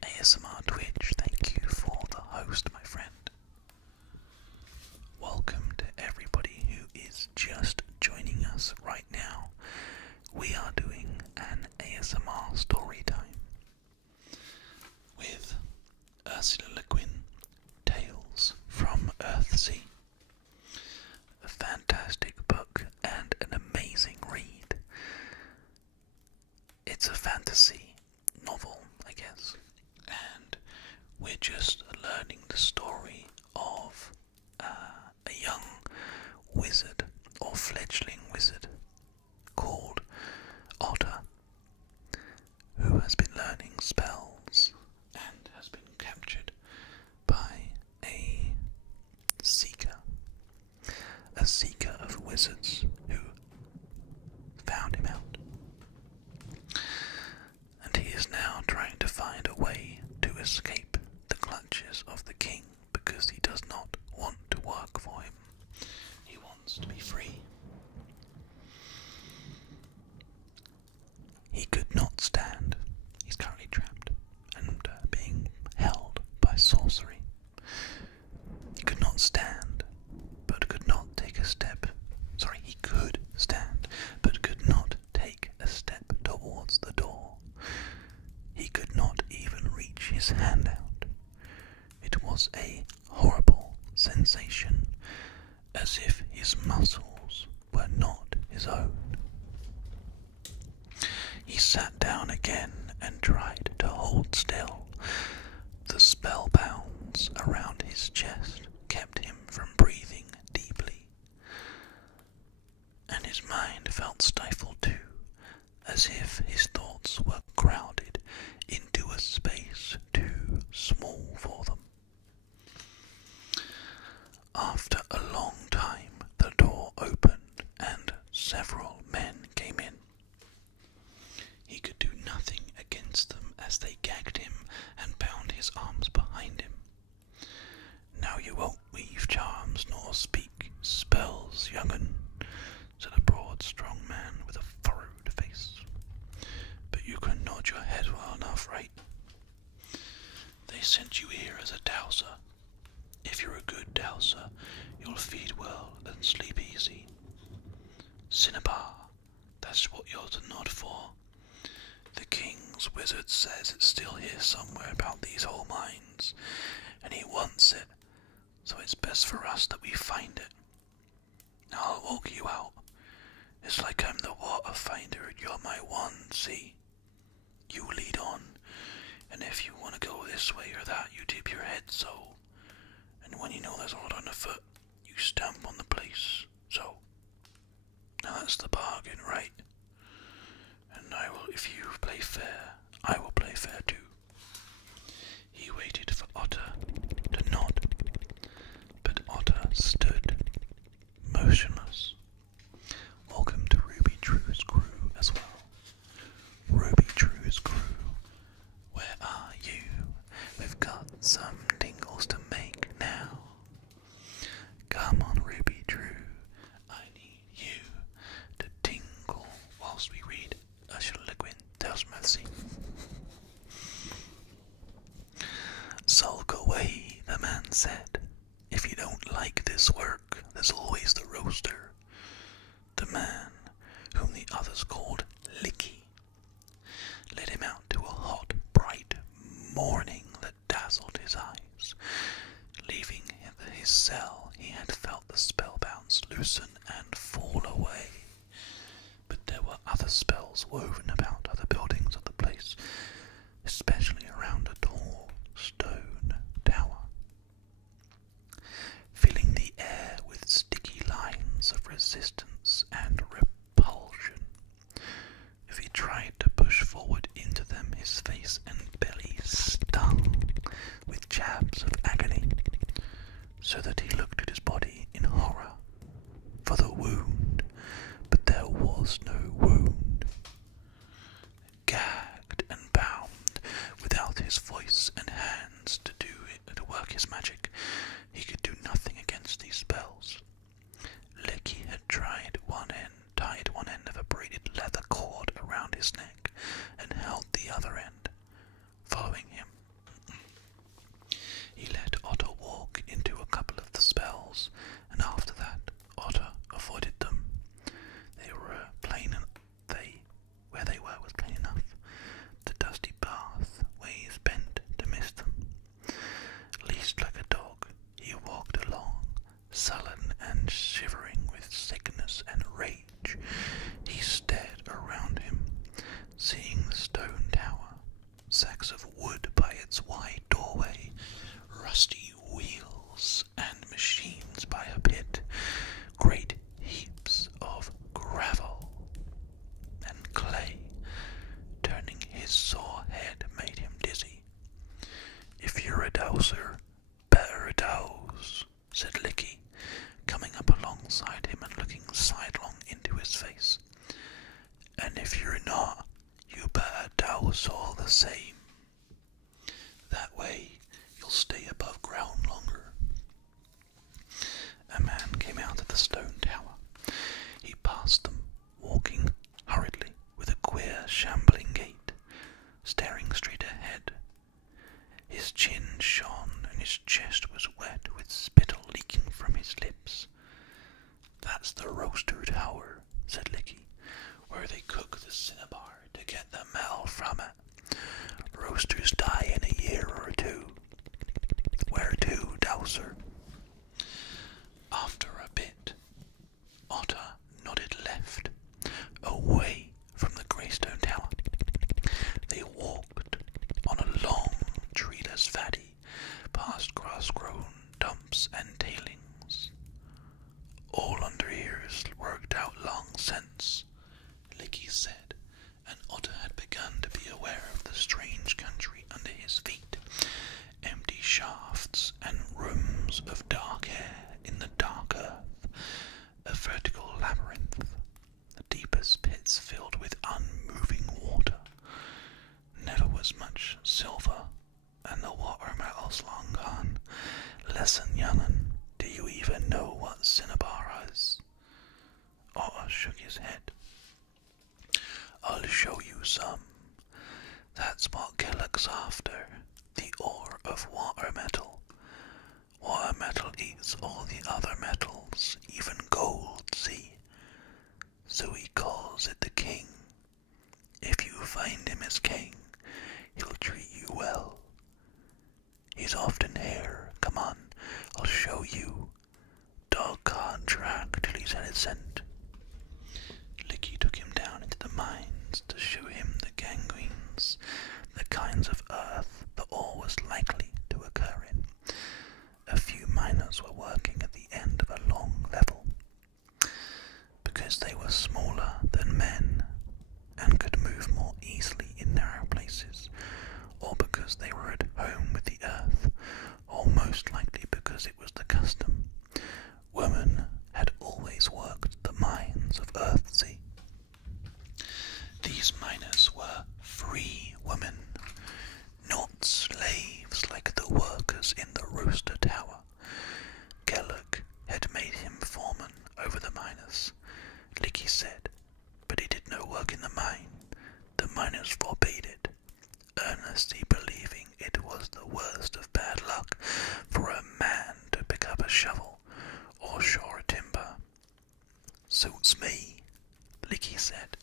ASMR Twitch, thank you for the host, my friend. Welcome to everybody who is just joining us right now. We are doing an ASMR story time with Ursula Le Guin, Tales from Earthsea. A fantastic book and an amazing read. It's a fantasy novel, I guess, and we're just learning the story of a young wizard or fledgling wizard called Otter, who has been learning spells and has been captured by a seeker of wizards who found him out. And he is now trying to find a way to escape the clutches of the king, because he does not want to work for him. He wants to be free. He could not stand. He's currently trapped and being held by sorcery. He could not stand, but could not take a step. Sorry, he could stand, but could not take a step towards the door. He could not even reach his hand out. It was a horrible sensation, as if his muscles were not his own. He sat down again and tried to hold still. The spellbounds around his chest kept him from breathing deeply, and his mind felt stifled too, as if his thoughts were crowded into a space too small for them. After a long time, the door opened and several men came in. He could do nothing against them as they gagged him and bound his arms behind him. "Now you won't weave charms nor speak spells, young'un," said a broad, strong man with a furrowed face. "But you can nod your head well enough, right? They sent you here as a dowser. If you're a good dowser, you'll feed well and sleep easy. Cinnabar, that's what you're to nod for. The king's wizard says it's still here somewhere about these whole mines, and he wants it, so it's best for us that we find it. Now I'll walk you out. It's like I'm the water finder and you're my wand, see? You lead on, and if you want to go this way or that, you tip your head so. And when you know there's a lot underfoot, you stamp on the place, so. Now that's the bargain, right? And I will, if you play fair, I will play fair too." He waited for Otter to nod, but Otter stood motionless. Welcome to Ruby True's crew as well. Ruby True's crew, where are you? We've got some tingles to make now. Come on, Ruby True, I need you to tingle whilst we read Ursula Tales from the Sea. "Sulk away," the man said. "If you don't like this work, there's always the roaster." The man, whom the others called Licky, led him out to a hot, bright morning that dazzled his eyes. Leaving his cell, he had felt the spellbounds loosen and fall away. But there were other spells woven about other buildings of the place, especially around a tall stone tower. Filling the air with sticky lines of resistance and repulsion. If he tried to push forward into them, his face and belly stung with jabs of agony, so that he looked at his body in horror for the wound, but there was no wound. Gagged and bound, without his voice and hands to work his magic, he could do nothing against these spells. Licky had tied one end of a braided leather cord around his neck, and held the other end, following him. He let Otter walk into a couple of the spells, and after that Otter avoided them. Where they were was plain enough. The dusty pathways bent to miss them. Least like a dog, he walked along, sullen and shivering with sickness and rage. He stared around him, seeing the stone tower, sacks of wood by its wide doorway, rusty wheels and machines by a pit, great heaps of gravel and clay. Turning his sore head made him dizzy. "If you're a dowser, better douse," said Licky, coming up alongside him and looking sidelong into his face. "And if you're not, you better douse all the same. That way you'll stay above ground longer." A man came out of the stone tower. He passed them, walking hurriedly with a queer shambling gait, staring straight ahead. His chin shone and his chest was wet with spittle leaking from his lips. "That's the roaster tower," said Licky, "where they cook the cinnabar to get the metal from it. silver, and the water metal's long gone. Listen, young'un, do you even know what cinnabar is? Otter shook his head. I'll show you some. That's what Kellogg's after, the ore of water metal. Water metal eats all the other metals, even gold, see? So he calls it the king. If you find him as king, he'll treat you well. He's often here. Come on, I'll show you. Dog can't track till he's had his scent. Licky took him down into the mines to show him the gangrenes, the kinds of earth the ore was likely to occur in. A few miners were working at the end of a long level. Because they were smaller than men and could move more easily in narrow places, or because they were at home with the earth, or most likely because it was the custom, women had always worked the mines of Earthsea. These miners were free women, not slaves like the workers in the Rooster Tower. Kellogg had made him foreman over the miners, Licky said, but he did no work in the mine. The miners forbade it, earnestly believing it was the worst of bad luck for a man to pick up a shovel or shore a timber. Suits me, Licky said.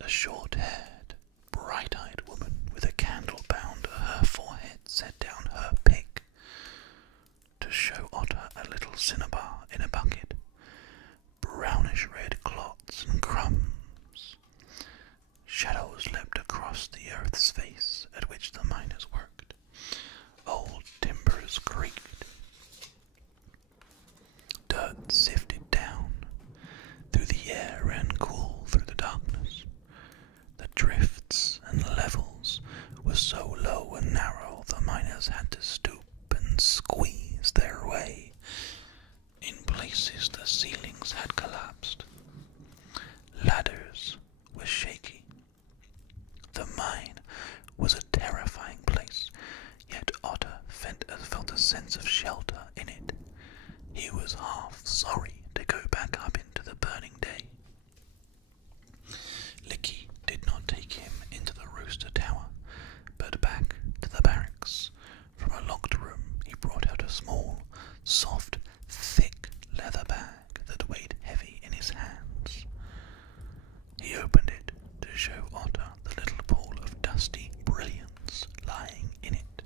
A short-haired, bright-eyed woman with a candle bound to her forehead set down her pick to show Otter a little cinnabar in a bucket, brownish-red clots and crumbs. Shadows leapt across the earth's face at which the miners worked. Old timbers creaked. Dirt sifted down through the air and cool through the darkness. The drifts and levels were so low and narrow the miners had to stoop and squeeze their way. In places the ceilings had collapsed. Ladders were shaky. The mine was a terrifying place, yet Otter felt a sense of shelter in it. He was half sorry to go back up into the burning day. Licky did not take him into the Rooster Tower, but back to the barracks. From a locked room he brought out a small, soft, thick leather bag that weighed heavy in his hands. He opened it to show Otter the little pool of dusty brilliance lying in it.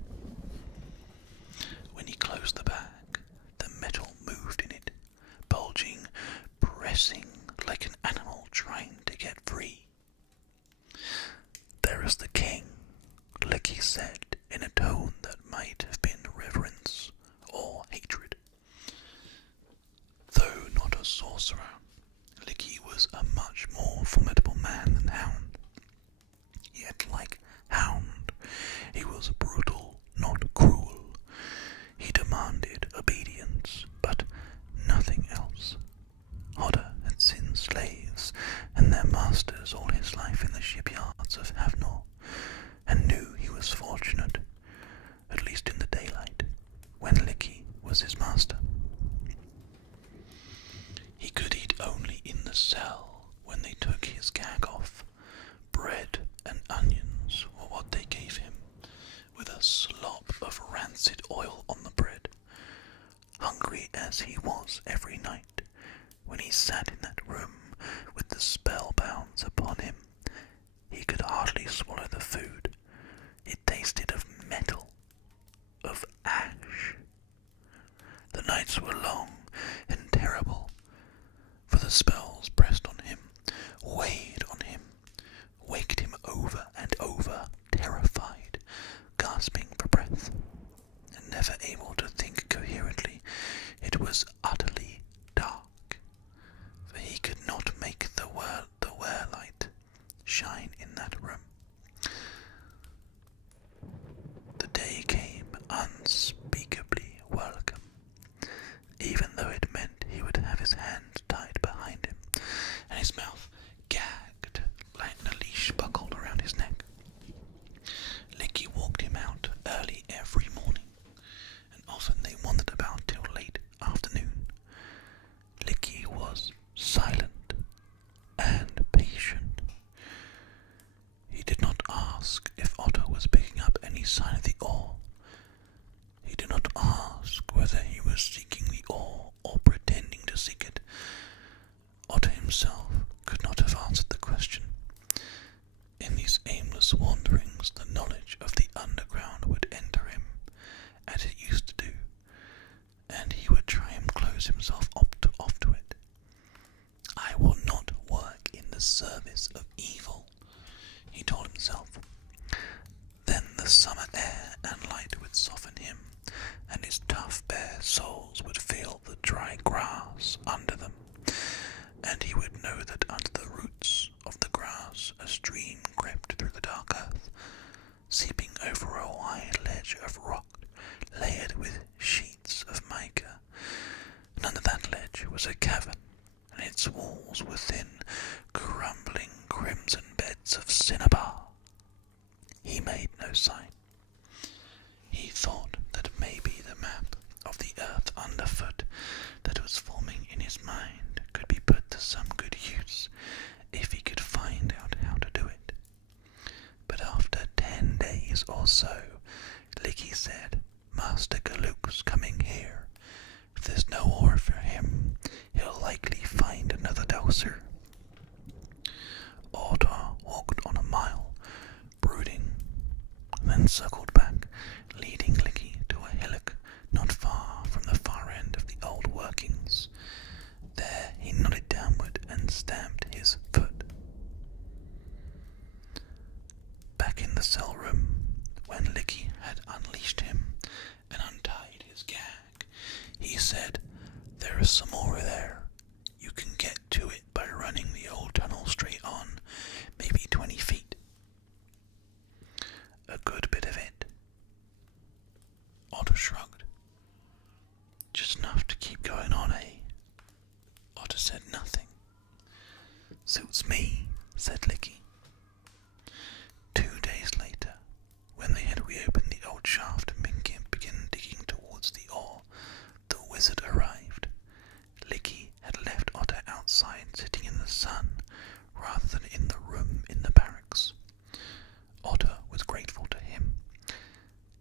When he closed the bag, the metal moved in it, bulging, pressing like an animal trying to get free. There is the king, Licky said in a tone that might have been reverence or hatred. Though not a sorcerer, Licky was a much more formidable man than Hound. Yet like Hound, he was brutal, not cruel. He demanded obedience, but nothing else. Otter had seen slaves and their masters all his life in the shipyards of Havnor, and knew he was fortunate, at least in the daylight, when Licky was his master. He could eat only in the cell when they took his gag off. Bread and onions were what they gave him, with a slop of rancid oil on the bread. Hungry as he was every night, when he sat in that room with the spellbounds upon him, he could hardly swallow the food. It tasted of metal, of ash. The nights were long and terrible, for the spells pressed on him, weighed on him, waked him over and over, terrified, gasping for breath, and never able to think coherently. It was utterly dark, for he could not make the wear-light shine in that room. The day came unspeakably welcome, even though it meant he would have his hands tied behind him, and his mouth gagged like a leash buckled around his neck. ask if Otto was picking up any sign of the ore. He did not ask whether he was seeking the ore or pretending to seek it. Otto himself could not have answered the question. In these aimless wanderings, the knowledge of the underground would enter him, as it used to do, and he would try and close himself off to it. I will not work in the service of evil, he told himself. Then the summer air and light would soften him, and his tough bare soles would feel the dry grass under them, and he would know that under the roots of the grass a stream crept through the dark earth, seeping over a wide ledge of rock layered with sheets of mica, and under that ledge was a cavern, and its walls were thin, crumbling crimson beds of cinnabar. He made no sign. He thought that maybe the map of the earth underfoot that was forming in his mind could be put to some good use if he could find out how to do it. But after 10 days or so, Licky said, "Master Galuk's coming here. If there's no ore for him, he'll likely find another dowser." Otto walked on a mile, brooding, and then circled back, leading Licky to a hillock not far from the far end of the old workings. There he nodded downward and stamped his foot. Back in the cell room, when Licky had unleashed him and untied his gag, he said, "There is some more there. You can get to it by running the old tunnel straight on, maybe 20 feet. A good bit of it." Otto shrugged. "Just enough to keep going on, eh?" Otto said nothing. "Suits me," said Licky. 2 days later, when they had reopened the old shaft and began digging towards the ore, the wizard arrived. Licky had left Otto outside sitting in the sun rather than in the room in the barracks. Otto was grateful to him.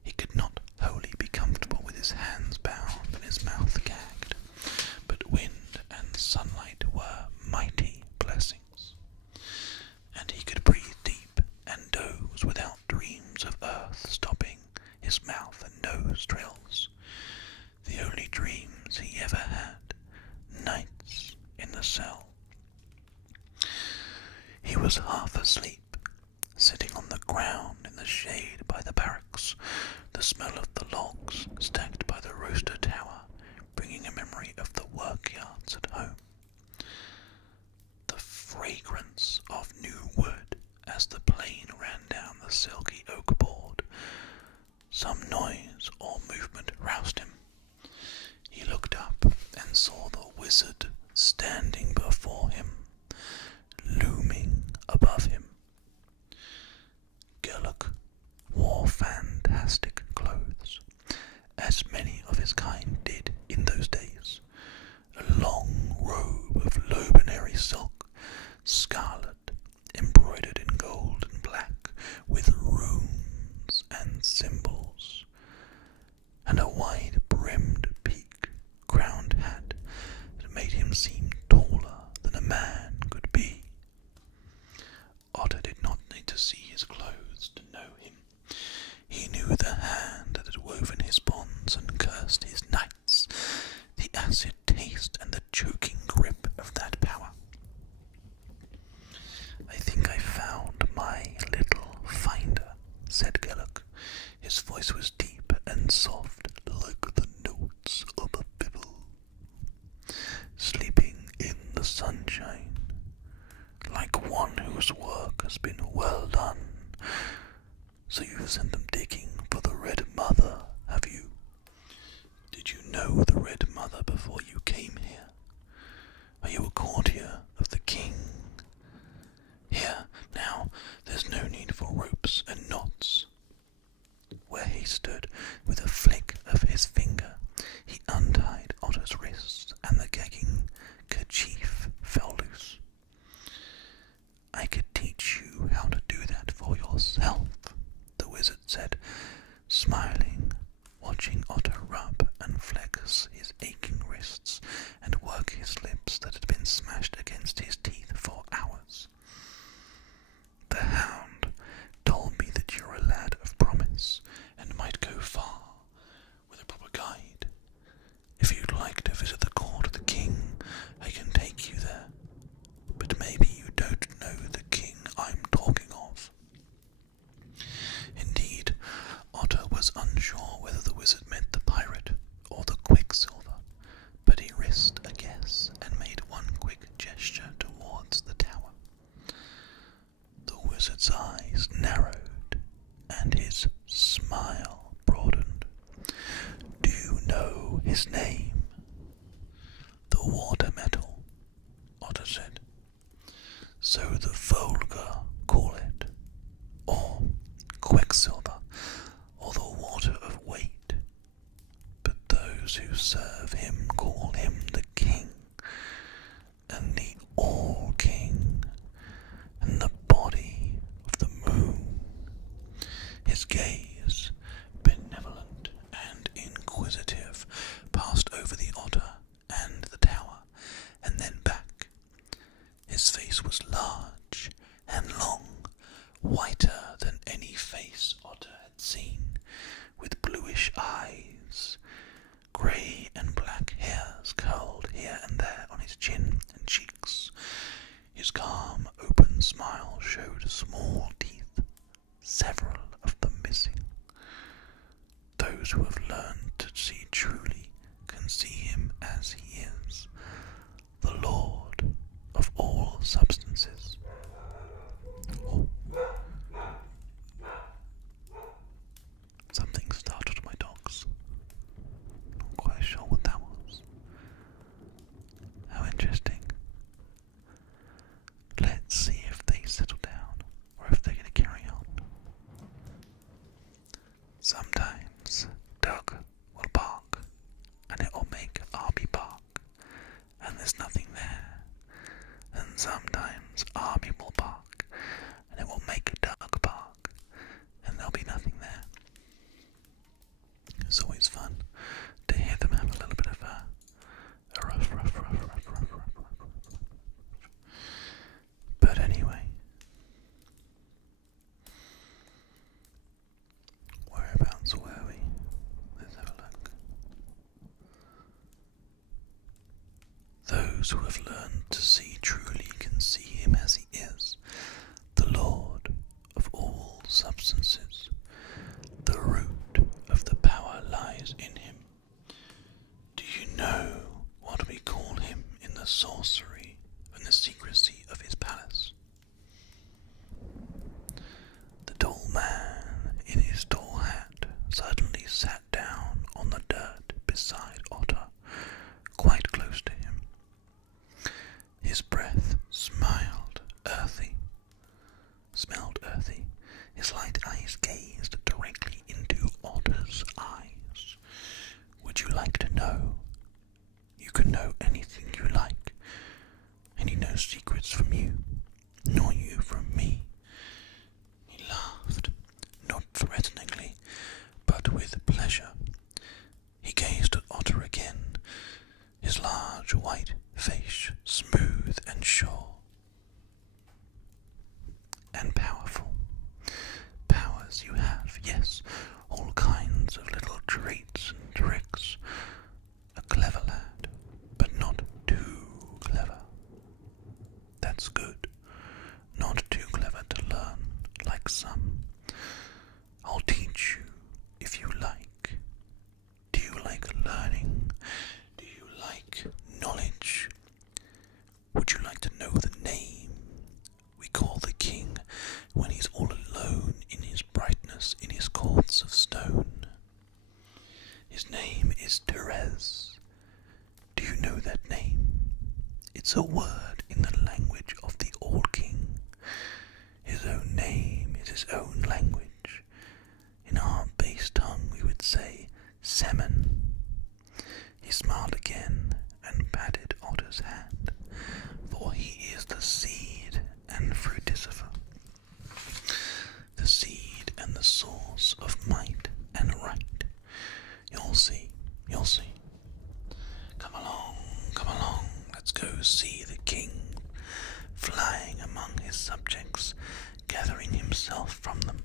He could not wholly be comfortable with his hands bound and his mouth gagged, but wind and sunlight were mighty blessings, and he could breathe deep and doze without dreams of earth stopping his mouth and nose drills. The only dreams he ever had, nights in the cell. He was half asleep, sitting on the ground in the shade by the barracks, the smell of the logs stacked by the roaster tower bringing a memory of the workyards at home. The fragrance of new wood as the plane ran down the silky oak board. Some noise or movement roused him. He looked up and saw the wizard standing before him, looming above him. Galuk wore fantastic clothes, as many of his kind did in those days. A long robe of lobanary silk, scarlet, embroidered in gold and black, with runes and symbols, and a wide-brimmed peak-crowned hat that made him seem taller than a man could be. Otto did not need to see his clothes to know him. He knew the hand that had woven his bonds and cursed his knights, the acid taste and the choking grip of that power. "I think I found my little finder," said Galuk. His voice was deep and soft, like the notes of a fiddle. "Sleeping in the sunshine, like one whose work has been well done. So you've sent them digging for the Red Mother, have you? Did you know the Red Mother before you came here? Are you a courtier of the king? Here, now, there's no need for ropes and knots." Where he stood, with a flick of his finger, he untied Otto's wrists, and the gagging kerchief fell loose. "I could teach you how to do that for yourself," eyes narrowed and his smile broadened. Do you know his name? The water metal, Otter said. So the vulgar call it, or quicksilver, or the water of weight. But those who serve him call him the king, and the all-king, and the body of the moon. His gaze, benevolent and inquisitive, passed over the otter and the tower, and then back. His face was large and long, whiter than any face Otter had seen, with bluish eyes, grey and black hairs curled here and there on his chin and cheeks. His calm, open smile showed small teeth, several of them missing. Those who have learned to see truly can see him as he is, the Lord of all substances. Oh. Something startled my dogs. Not quite sure what that was. How interesting. Let's see if they settle down, or if they're going to carry on. Sometimes Doug will bark, and it will make Arby bark, and there's nothing there. And sometimes Arby will bark, and it will make Doug bark, and there'll be nothing there. It's always fun to hear them have a little bit of a ruff. But anyway, whereabouts were we? Let's have a look. Those who have learned to see truly can see him as he is, the Lord of all substances. The root of the power lies in him. Do you know what we call him in the sorcery and the secrecy of his palace? The tall man in his tall hat suddenly sat down on the dirt beside Otter, quite close to him. His breath smelled earthy. His light eyes gazed directly into Otter's eyes. Would you like to know? You can know anything you like. Any no secrets from you, nor you from me. He laughed, not threateningly, but with pleasure. He gazed at Otter again, his large white face smooth and sure. And powerful. Powers you have, yes, all kinds of little traits and tricks. A clever lad, but not too clever. That's good. Not too clever to learn, like some. I'll teach you if you like. Do you like learning? Do you like knowledge? Would you like to know the name we call the king when he's all alone in his brightness in his courts of stone? His name is Therese. Do you know that name? It's a word in the language of the All-King. His own name is his own language. In our base tongue we would say Semen. He smiled again and patted Otter's hand, for he is the seed and frutifer, the seed and the source of might and right. You'll see. Come along, let's go see the king, flying among his subjects, gathering himself from them.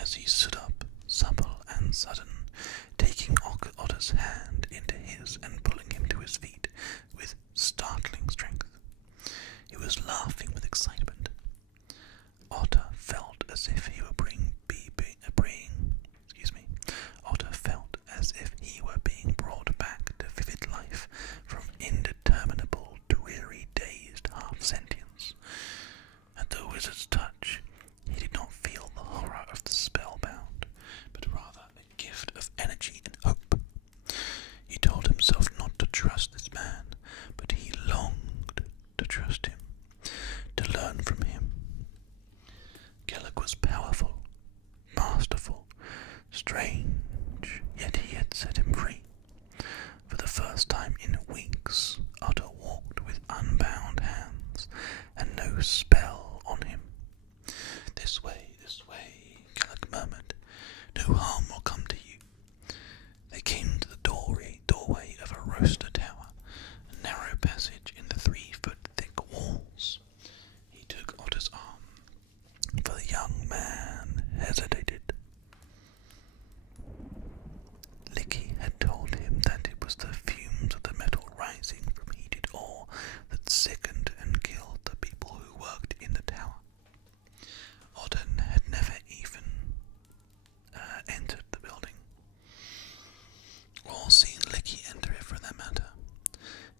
As he stood up, supple and sudden, taking Otter's hand into his and pulling him to his feet with startling strength. He was laughing with excitement. Otter felt as if he were being brought back to vivid life from indeterminable, dreary, dazed half-sentience. At the wizard's touch, strange, yet he had set him free. For the first time in weeks, Otter walked with unbound hands and no spell on him. This way, Gallic murmured. No harm will come to you. They came to the doorway of a roaster tower, a narrow passage in the 3-foot thick walls. He took Otter's arm, for the young man hesitated. Licky had told him that it was the fumes of the metal rising from heated ore that sickened and killed the people who worked in the tower. Otter had never even entered the building, or seen Licky enter it for that matter.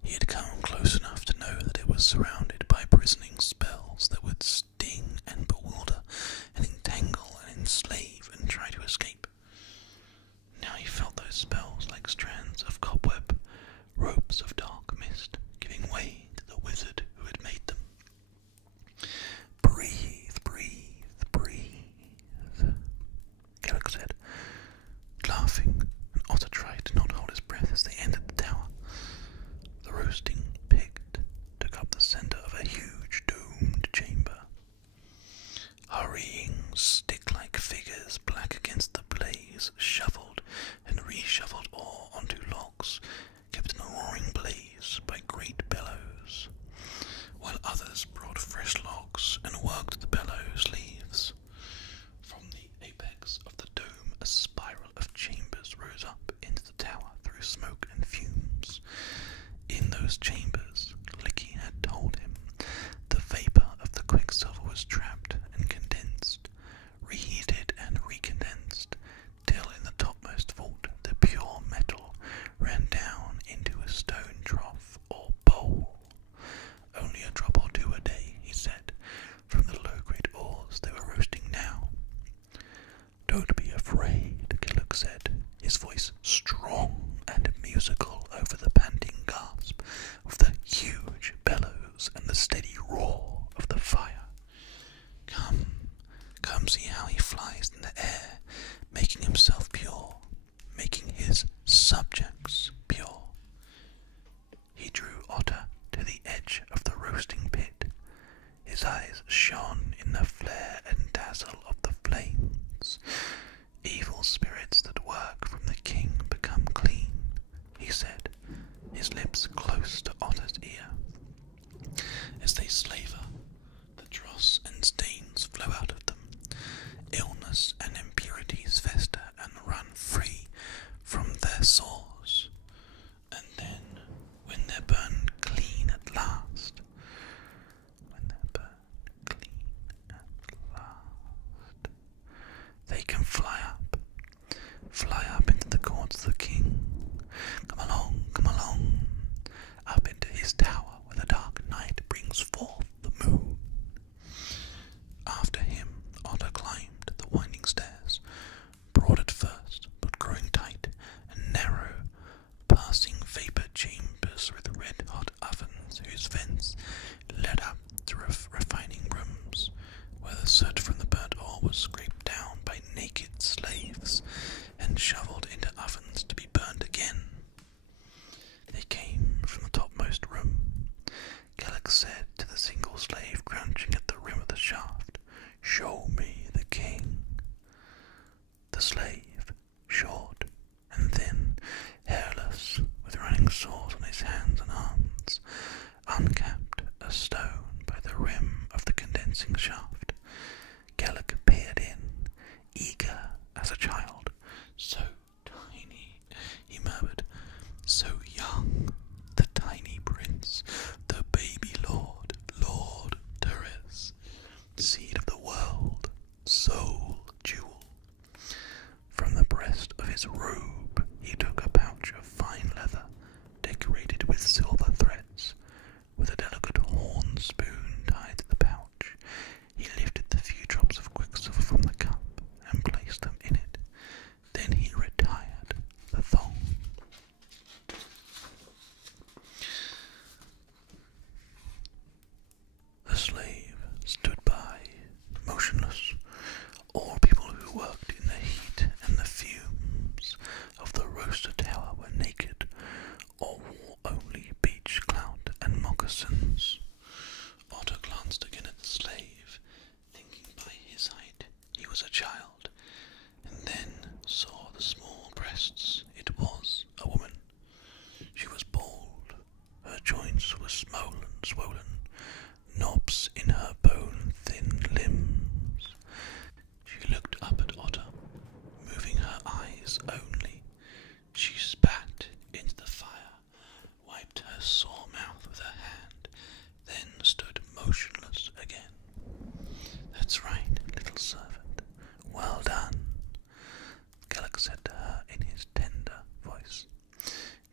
He had come close enough to know that it was surrounded by prisoning spells that would sting and bewilder and entangle and enslave and try to escape. Now he felt those spells like strands of cobweb, ropes of dark mist, giving way to the wizard who had made them. Breathe, breathe, breathe, Gallic said, laughing, and Otter tried to not hold his breath as they entered the tower. The roasting pig took up the centre of a huge domed chamber. Hurrying stick-like figures, black against the blaze, shoveled and reshoveled ore onto logs, kept in a roaring blaze by great bellows, while others brought fresh logs and worked the bellows leaves. From the apex of the dome a spiral of chambers rose up into the tower through smoke and fumes. In those chambers, Licky had told him, the vapour of the quicksilver was trapped and condensed, reheated and recondensed, till in the topmost vault the pure metal ran down into a stone trough or bowl. Only a drop or two a day, he said, from the low-grade ores they were roasting now. Don't be afraid, Gallic said, his voice strong and musical over the panting gasp of the huge bellows and the steady roar of the fire. Come see how he flies in the air, making himself pure, making his subjects pure. He drew Otter to the edge of the roasting pit. His eyes shone in the flare and dazzle of the flames. Evil spirits that work from the king become clean, he said, his lips close to Otter's ear. As they slaver, the dross and stains flow out of them. Illness and impurities fester and run free from their sores. And then, when they're burned clean at last, they can fly up into the courts of the king. Come along, up into his tower where the dark night brings forth the moon. After him, Otter climbed the winding stairs, broad at first, but growing tight and narrow, passing vapour chambers with red-hot ovens whose vents led up to refining rooms, where the soot from the burnt ore was scraped down by naked slaves and shovelled into ovens to be burned again. They came from the topmost room. Gallic said to the single slave crouching at the rim of the shaft, "Show me the king." The slave, short and thin, hairless, with running sores on his hands and arms, uncapped a stone by the rim of the condensing shaft. Gallic peered in, eager as a child. "So tiny," he murmured, "so young, the tiny prince, the baby lord, Lord Teres, seed of the world, soul jewel." From the breast of his robe he took a pouch of fine leather, decorated with silver threads, with a delicate horn spoon tied to the pouch. He lifted the few drops of quicksilver from the cup and placed them in it. Then he retired the thong. The slave stood by, motionless. All people who worked in the heat and the fumes was a child, and then saw the small breasts. It was a woman. She was bald, her joints were swollen, knobs in her bone-thin limbs. She looked up at Otter, moving her eyes only. She spat into the fire, wiped her sore mouth with her hand, then stood motionless again. "That's right, little servant. Well done," Gellert said to her in his tender voice.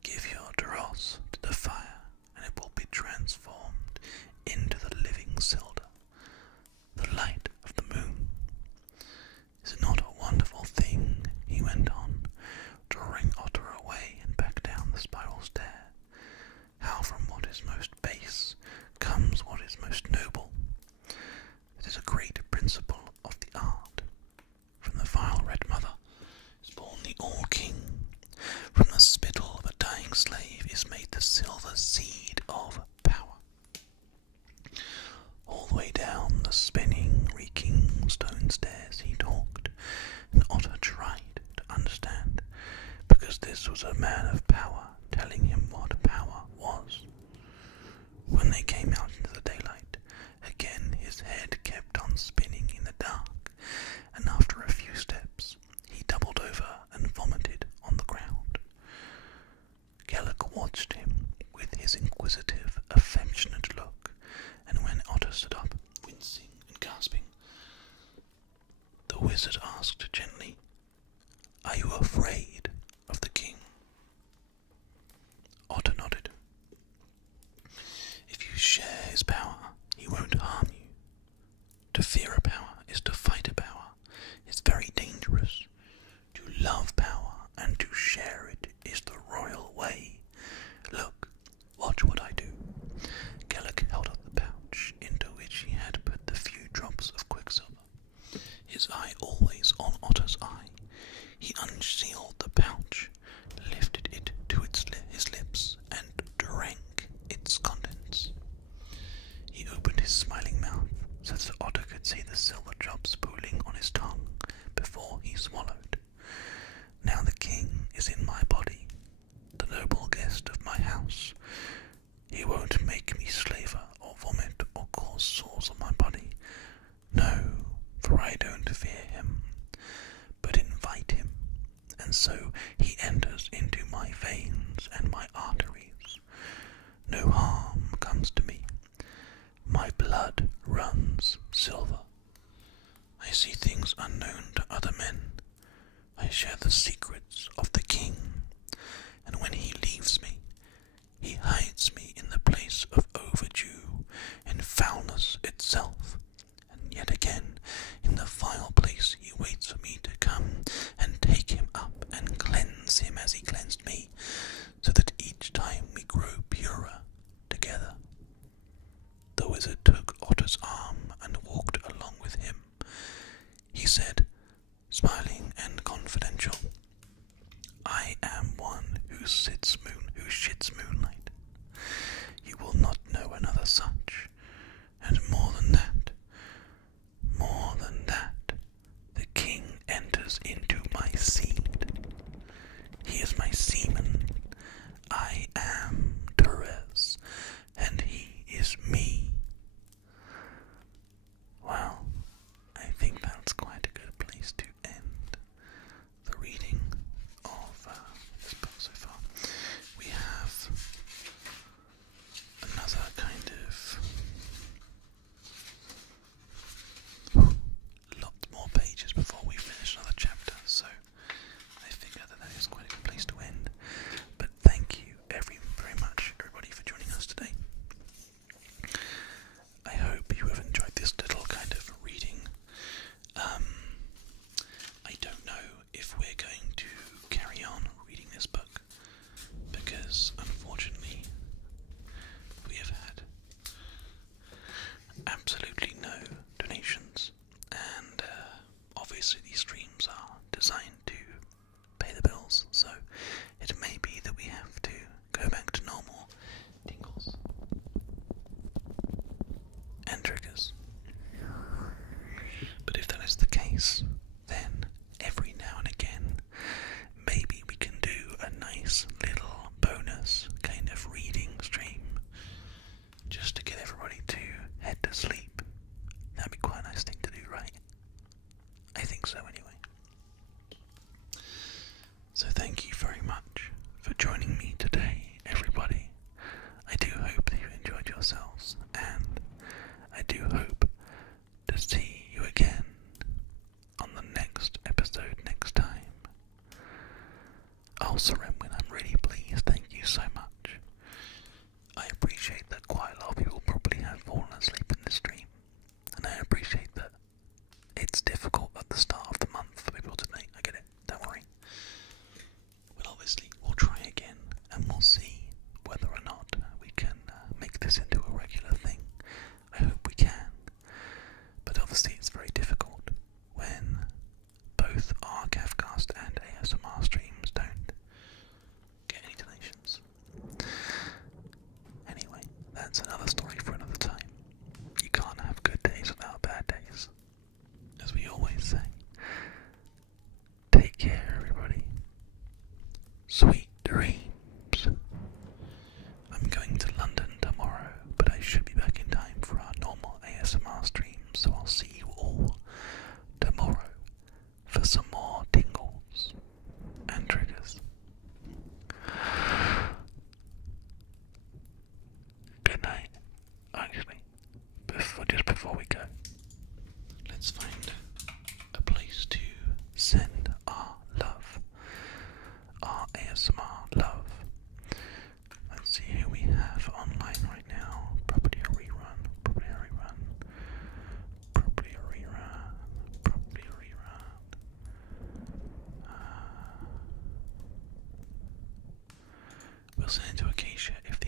"Give your dross to the fire, and it will be transformed into the living Silda, the light of the moon. Is it not a wonderful thing?" he went on, drawing Otter away and back down the spiral stair. "How from what is most base comes what is most noble. It is a great principle of the art. From the vile red mother is born the all-king. From the spittle of a dying slave is made the silver seed of power." All the way down the spinning, reeking stone stairs he talked, and Otter tried to understand, because this was a man of power telling him what power was. When they came out into the daylight, again his head kept on spinning in the dark, and after a few steps he doubled over and vomited on the ground. Gellert watched him with his inquisitive, affectionate look, and when Otter stood up, wincing and gasping, the wizard asked gently, "Are you afraid of the king?" Otter nodded. "If you share his power, he won't harm you. To fear a power is to fight a power. It's very dangerous. To love power and to share it is the royal way. Look, watch what I do." Gellert held up the pouch into which he had put the few drops of quicksilver. His eye always on Otter's eye, he unsealed the pouch, lifted it to his lips, and drank its contents. He opened his smiling mouth so that Otter could see the silver drops pooling on his tongue before he swallowed. "Now the king is in my body, the noble guest of my house. He won't make me slaver or vomit or cause sores on my body. No, for I don't fear him, but invite him, and so he enters into my veins and my arteries. No harm comes to me. My blood runs silver. I see things unknown to other men. I share the secrets of the king, and when he leaves me, he hides me in the place of overdue and foulness itself, and yet again in the vile place he waits for me to come and take him up and cleanse him as he cleansed me, so that each time we grow purer together." The wizard took Otter's arm and walked along with him. He said, smiling and confidential, "I am one who shits moonlight. You will not know another such, and more than that, the king enters into my seed. He is my semen. I am Therese, and he is me." Well, I think that's quite a good place to end the reading of this book so far. We have another kind of lots more pages before we finish another chapter, so I figure that is quite a good place to end. But thank you very much, everybody, for joining us today. I hope you have enjoyed this little kind of reading. I don't know if we're going to carry on reading this book, because unfortunately we have had absolutely no donations, and obviously these streams are designed to pay the bills, so it may be that we have to go back to normal tingles and triggers. But if that is the case, it's difficult at the start of the month for people to make. I get it, don't worry. Well, obviously, we'll try again and we'll see whether or not we can make this into a regular thing. I hope we can. But obviously, it's very difficult when both our GAFcast and ASMR streams don't get any donations. Anyway, that's another story for another time. You can't have good days without bad days, as we always say. Take care, everybody. Sweet dreams. I'm going to London tomorrow, but I should be back in time for our normal ASMR stream, so I'll see you all tomorrow for some more tingles and triggers. Good night. Actually, just before we go, let's find a place to send our love, our ASMR love. Let's see who we have online right now. Property a rerun, property a rerun, property a rerun, property a rerun. We'll send it to Acacia if